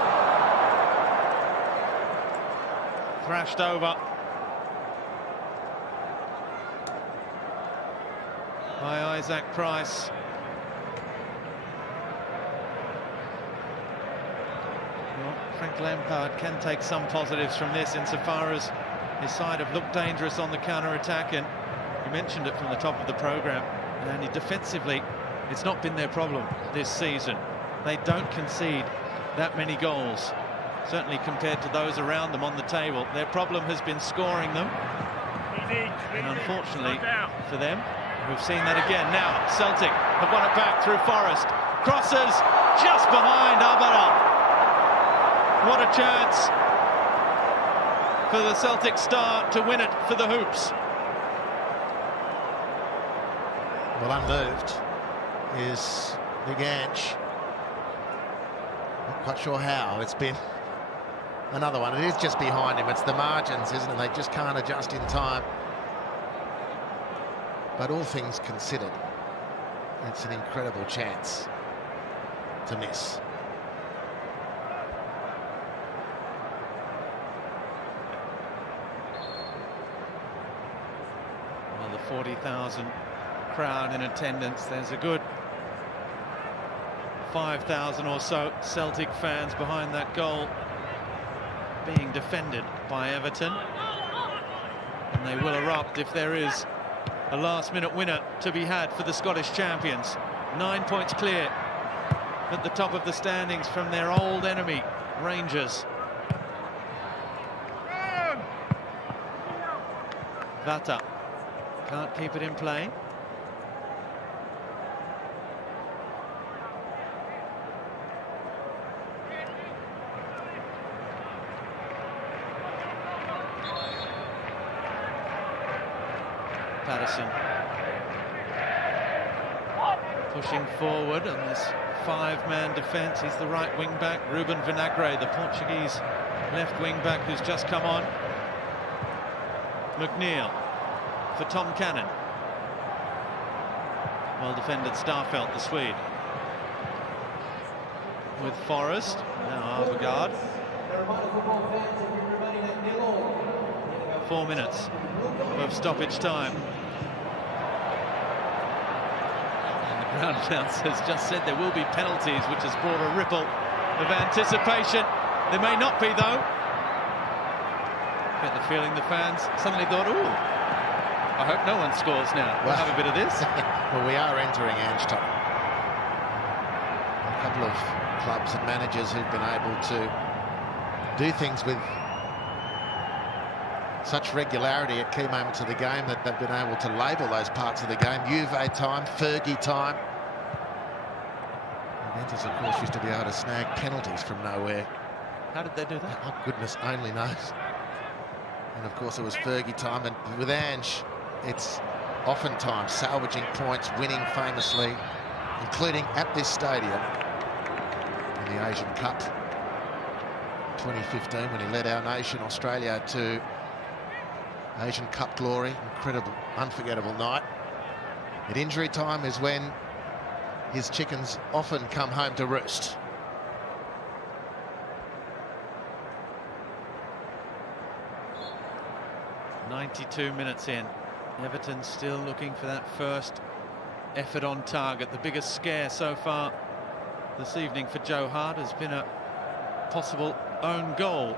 Thrashed over by Isaac Price. Well, Frank Lampard can take some positives from this, insofar as his side have looked dangerous on the counter-attack, and you mentioned it from the top of the programme, and defensively it's not been their problem this season. They don't concede that many goals, certainly compared to those around them on the table. Their problem has been scoring them, and unfortunately for them, we've seen that again. Now Celtic have won it back through Forrest. Crosses just behind Abada. What a chance for the Celtic star to win it for the Hoops. Well, unmoved is Big Ange. Not quite sure how. It's been another one. It is just behind him. It's the margins, isn't it? They just can't adjust in time. But all things considered, it's an incredible chance to miss. Well, the 40,000 crowd in attendance. There's a good 5,000 or so Celtic fans behind that goal, being defended by Everton, and they will erupt if there is a last-minute winner to be had for the Scottish champions. 9 points clear at the top of the standings from their old enemy, Rangers. Vata can't keep it in play. Patterson pushing forward on this 5-man defence. He's the right wing back. Ruben Vinagre, the Portuguese left wing back, who's just come on. McNeil for Tom Cannon. Well defended Starfelt, the Swede. With Forrest, now Arvegard. 4 minutes of stoppage time. ground announcers just said there will be penalties, which has brought a ripple of anticipation. There may not be, though. Get the feeling the fans suddenly thought, ooh, I hope no one scores now. We'll have a bit of this. Well, we are entering Ange time. A couple of clubs and managers who've been able to do things with such regularity at key moments of the game that they've been able to label those parts of the game. Juve time, Fergie time. Juventus, of course, used to be able to snag penalties from nowhere. How did they do that? Oh, goodness only knows. And of course it was Fergie time, and with Ange, it's oftentimes salvaging points, winning famously, including at this stadium in the Asian Cup 2015 when he led our nation, Australia, to Asian Cup glory. Incredible, unforgettable night. At injury time is when his chickens often come home to roost. "92 minutes in, Everton still looking for that first effort on target. The biggest scare so far this evening for Joe Hart has been a possible own goal.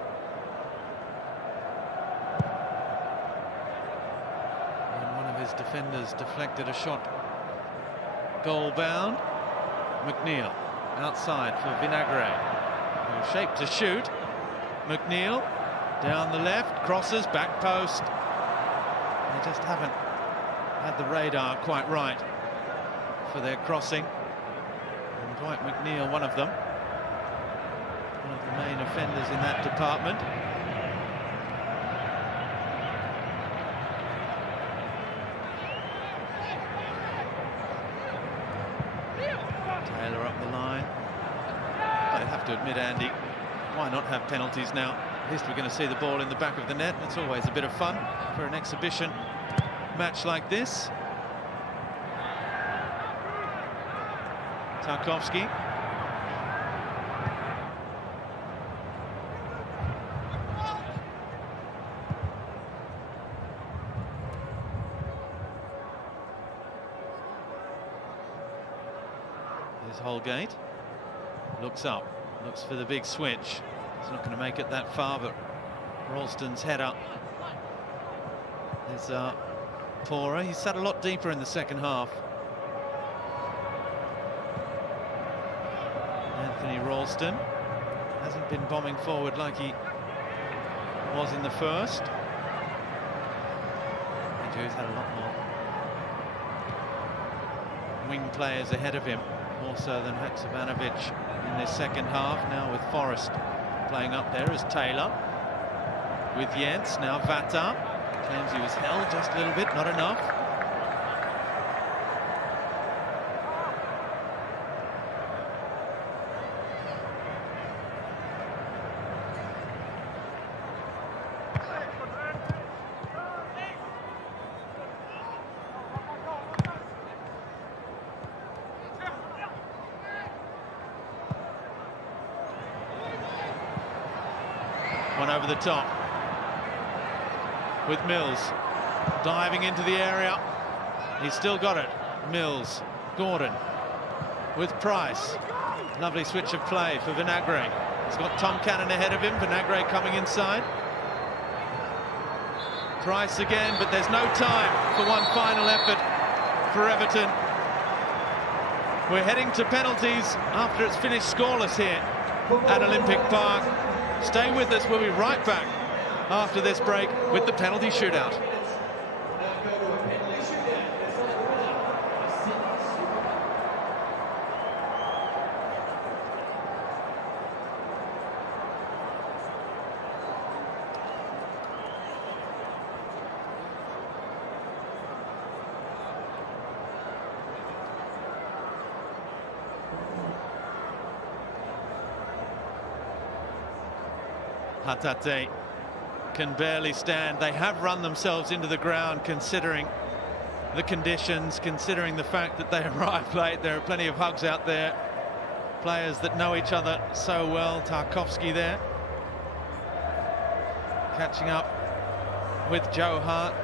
And one of his defenders deflected a shot goal bound. McNeil outside for Vinagre, who's shaped to shoot. McNeil down the left, crosses, back post. They just haven't had the radar quite right for their crossing. And Dwight McNeil, one of them, one of the main offenders in that department. Taylor up the line. I have to admit, Andy, why not have penalties now? At least we're going to see the ball in the back of the net. It's always a bit of fun for an exhibition match like this. Tarkowski. There's Holgate. Looks up. Looks for the big switch. He's not going to make it that far, but Ralston's header is poorer. He's sat a lot deeper in the second half. Anthony Ralston hasn't been bombing forward like he was in the first. He's had a lot more wing players ahead of him, more so than Haksabanovic in this second half. Now with Forrest playing up there as Taylor with Jens. Now Vata claims he was held just a little bit, not enough. One over the top with Mills diving into the area. He's still got it. Mills, Gordon with Price. Lovely switch of play for Vinagre. He's got Tom Cannon ahead of him. Vinagre coming inside. Price again, but there's no time for one final effort for Everton. We're heading to penalties after it's finished scoreless here at Olympic Park. Stay with us. We'll be right back after this break with the penalty shootout. Hatate can barely stand. They have run themselves into the ground considering the conditions, considering the fact that they arrived late. There are plenty of hugs out there. Players that know each other so well. Tarkowski there, catching up with Joe Hart.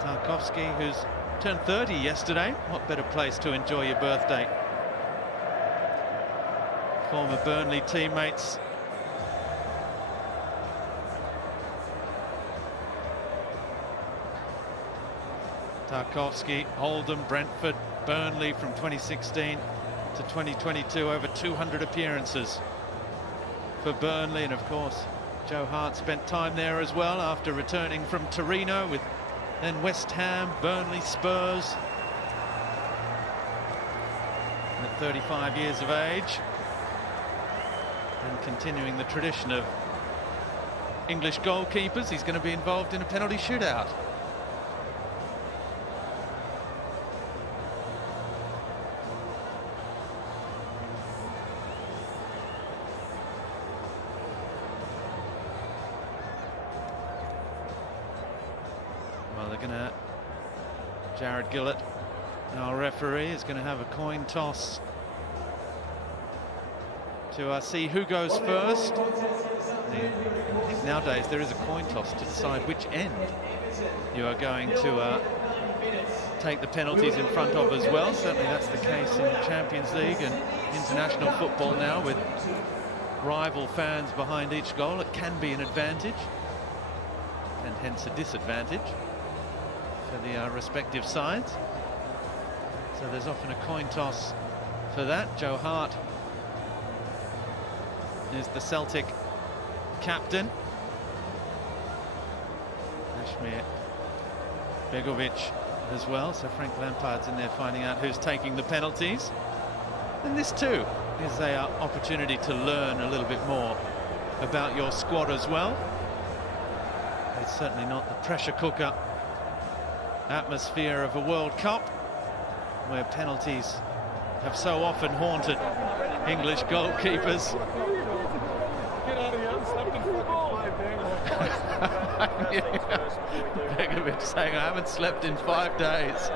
Tarkowski, who's Turned 30 yesterday. What better place to enjoy your birthday? Former Burnley teammates. Tarkowski, Oldham, Brentford, Burnley from 2016 to 2022, over 200 appearances for Burnley. And of course, Joe Hart spent time there as well after returning from Torino, with then West Ham, Burnley, Spurs. And at 35 years of age, and continuing the tradition of English goalkeepers, he's going to be involved in a penalty shootout. Well, they're going to... Jared Gillett, our referee, is going to have a coin toss to see who goes first. I think nowadays there is a coin toss to decide which end you are going to take the penalties in front of as well. Certainly that's the case in the Champions League and international football now, with rival fans behind each goal. It can be an advantage and hence a disadvantage for the respective sides. So there's often a coin toss for that. Joe Hart is the Celtic captain. Ashmir Begovic as well. So Frank Lampard's in there finding out who's taking the penalties. And this too is an opportunity to learn a little bit more about your squad as well. It's certainly not the pressure cooker atmosphere of a World Cup, where penalties have so often haunted English goalkeepers. Begovic saying, I haven't slept in 5 days.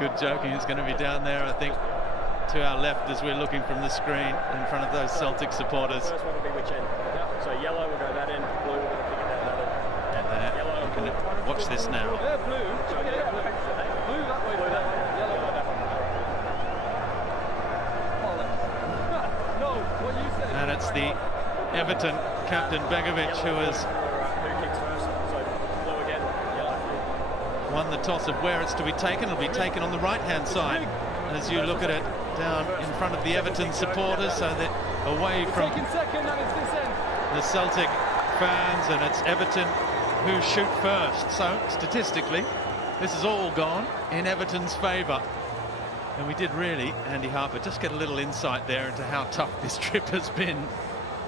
Good joking. It's going to be down there, I think, to our left as we're looking from the screen in front of those Celtic supporters. First one will be which end. So yellow will go that end, blue will go that end. Yellow. You can watch this now. Blue. Blue that way. Blue that way. Yellow that way. No, what you said. And it's the Everton captain Begovic who has won the toss of where it's to be taken. It'll be taken on the right-hand side as you look at it down in front of the Everton supporters, so that away from the Celtic fans, and it's Everton who shoot first. So statistically this is all gone in Everton's favour. And we did really, Andy Harper, just get a little insight there into how tough this trip has been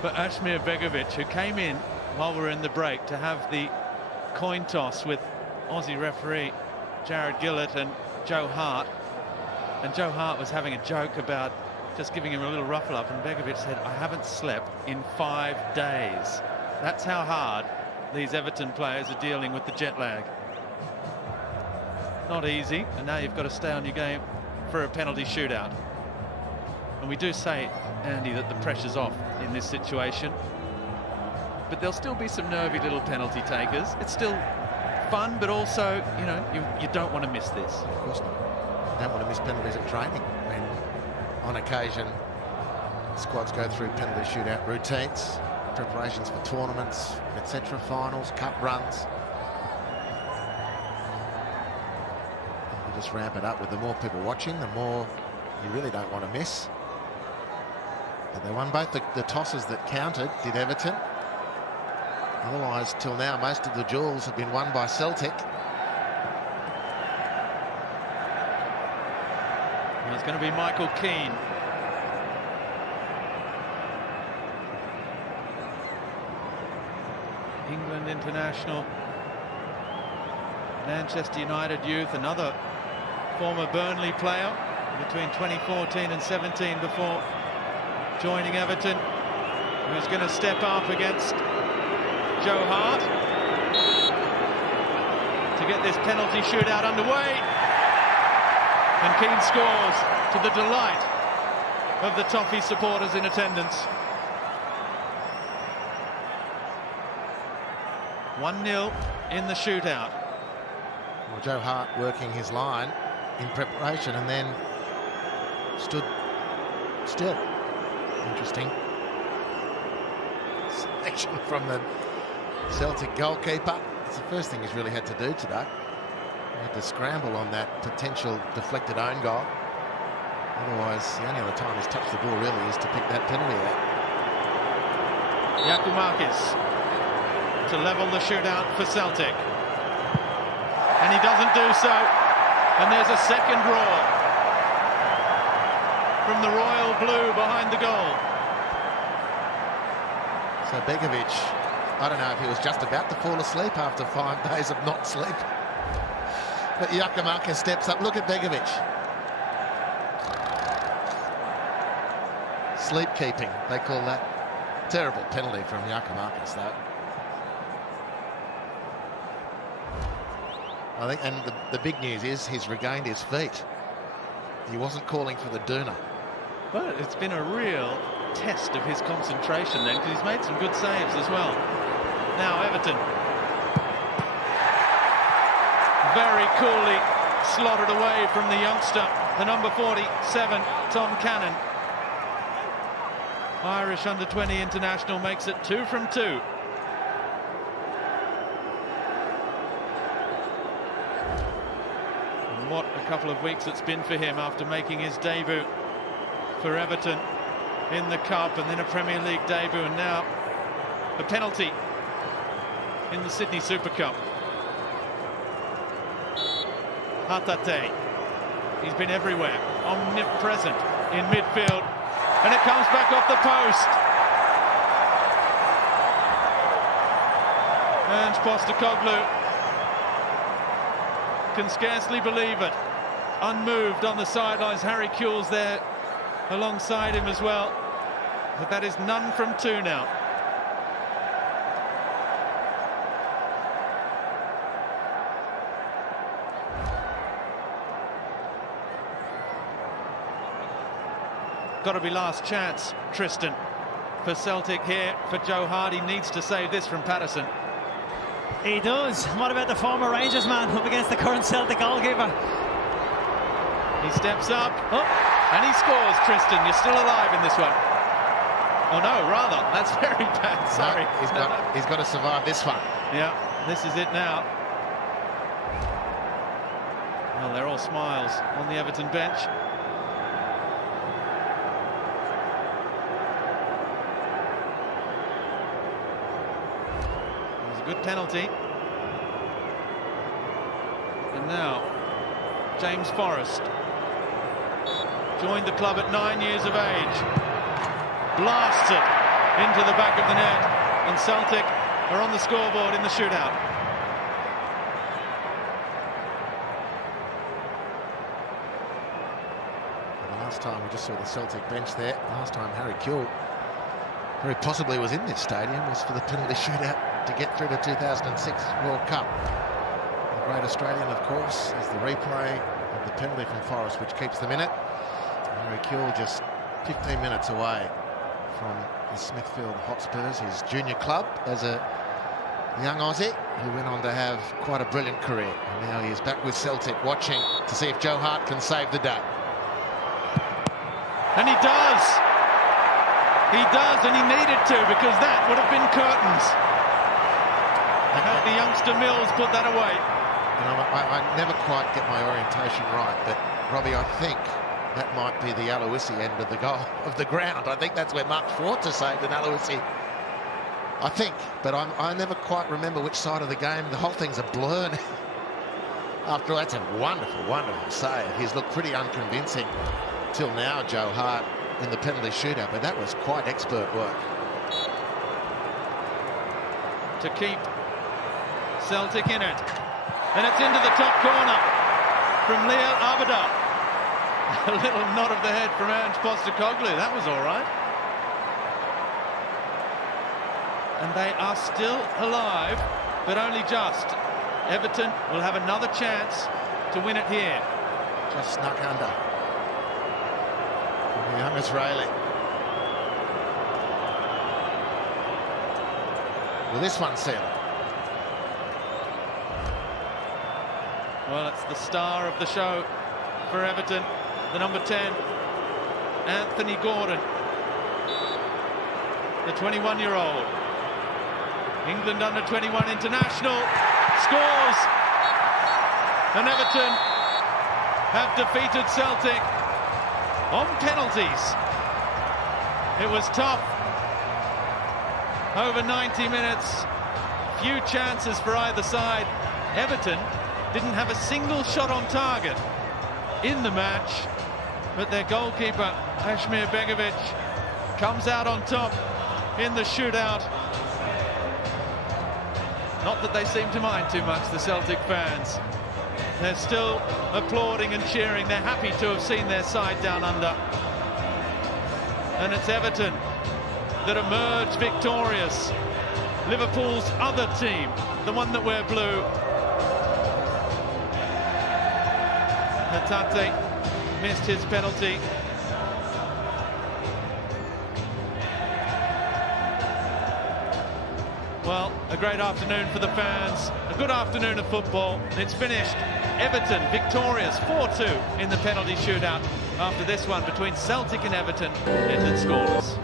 for Ashmir Begovic, who came in while we were in the break to have the coin toss with Aussie referee Jared Gillett and Joe Hart. And Joe Hart was having a joke about just giving him a little ruffle up, and Begovic said, I haven't slept in 5 days. That's how hard these Everton players are dealing with the jet lag. Not easy, and now you've got to stay on your game for a penalty shootout. And we do say, Andy, that the pressure's off in this situation, but there'll still be some nervy little penalty takers. It's still fun, but also, you know, you don't want to miss this. Of course not. You don't want to miss penalties at training. When on occasion squads go through penalty shootout routines, preparations for tournaments, etc., finals, cup runs. You just ramp it up with the more people watching, the more you really don't want to miss. But they won both the tosses that counted, did Everton. Otherwise, till now, most of the duels have been won by Celtic. And it's going to be Michael Keane. England international, Manchester United youth, another former Burnley player between 2014 and 17 before joining Everton, who's going to step up against Joe Hart to get this penalty shootout underway. And Keane scores to the delight of the Toffee supporters in attendance. 1-0 in the shootout. Well, Joe Hart working his line in preparation and then stood still. Interesting selection from the Celtic goalkeeper. It's the first thing he's really had to do today. He had to scramble on that potential deflected own goal. Otherwise, the only other time he's touched the ball really is to pick that penalty out. Giakoumakis to level the shootout for Celtic. And he doesn't do so. And there's a second draw from the royal blue behind the goal. So Begovic, I don't know if he was just about to fall asleep after 5 days of not sleep. But Giakoumakis steps up. Look at Begovic. Sleep keeping, they call that. Terrible penalty from Giakoumakis, though. I think, and the big news is he's regained his feet. He wasn't calling for the doona. But it's been a real test of his concentration then, because he's made some good saves as well. Now Everton. Very coolly slotted away from the youngster, the number 47, Tom Cannon. Irish under-20 international makes it 2 from 2. And what a couple of weeks it's been for him after making his debut for Everton in the Cup and then a Premier League debut and now a penalty in the Sydney Super Cup. Hatate, he's been everywhere, omnipresent in midfield, and it comes back off the post. And Postecoglou can scarcely believe it. Unmoved on the sidelines, Harry Kewell's there alongside him as well. But that is none from 2 now. Got to be last chance, Tristan, for Celtic here, for Joe Hart. He needs to save this from Patterson. He does. What about the former Rangers man up against the current Celtic goalkeeper? He steps up, and he scores, Tristan. You're still alive in this one. Oh no, rather, that's very bad, sorry. No, he's got to survive this one. Yeah, this is it now. Well, they're all smiles on the Everton bench. Good penalty. And now James Forrest joined the club at 9 years of age, blasts it into the back of the net, and Celtic are on the scoreboard in the shootout. The last time we just saw the Celtic bench there, last time Harry Kewell very possibly was in this stadium was for the penalty shootout to get through the 2006 World Cup. The great Australian, of course, is the replay of the penalty from Forrest, which keeps them in it. Harry Kewell just 15 minutes away from the Smithfield Hotspurs, his junior club, as a young Aussie who went on to have quite a brilliant career. And now he is back with Celtic, watching to see if Joe Hart can save the day. And he does! He does, and he needed to, because that would have been curtains. Had the youngster Mills put that away. And I never quite get my orientation right, but Robbie, I think that might be the Aloisi end of the goal, of the ground. I think that's where Mark Schwarzer saved an Aloisi. I think, but I never quite remember which side of the game. The whole thing's a blur. After all, that's a wonderful, wonderful save. He's looked pretty unconvincing till now, Joe Hart, in the penalty shootout, but that was quite expert work. To keep Celtic in it, and it's into the top corner from Leo Abada. A little nod of the head from Ange Postecoglou. That was all right. And they are still alive, but only just. Everton will have another chance to win it here. Just snuck under. The young Israeli. Will this one seal it? Well, it's the star of the show for Everton, the number 10, Anthony Gordon, the 21-year-old. England under-21 international, scores, and Everton have defeated Celtic on penalties. It was tough, over 90 minutes, few chances for either side. Everton didn't have a single shot on target in the match, but their goalkeeper, Ashmir Begovic, comes out on top in the shootout. Not that they seem to mind too much, the Celtic fans. They're still applauding and cheering. They're happy to have seen their side down under. And it's Everton that emerge victorious. Liverpool's other team, the one that wear blue. Hatate missed his penalty. Well, a great afternoon for the fans, a good afternoon of football. It's finished. Everton victorious 4-2 in the penalty shootout. After this one between Celtic and Everton, ended scoreless.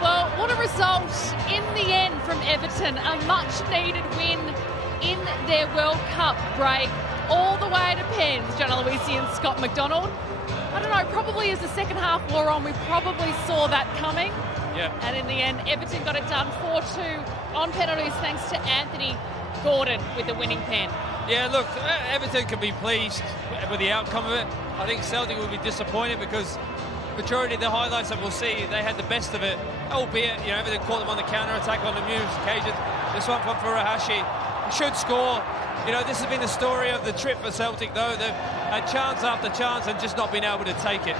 Well, what a result in the end from Everton. A much-needed win in their World Cup break. All the way to pens, John Aloisi and Scott McDonald. I don't know, probably as the second half wore on, we probably saw that coming. Yeah. And in the end, Everton got it done 4-2 on penalties thanks to Anthony Gordon with the winning pen. Yeah, look, Everton can be pleased with the outcome of it. I think Celtic will be disappointed because majority of the highlights that we'll see, they had the best of it. Albeit, you know, Everton caught them on the counter-attack on numerous occasions. This one from Furuhashi. He should score. You know, this has been the story of the trip for Celtic, though. They've had chance after chance and just not been able to take it.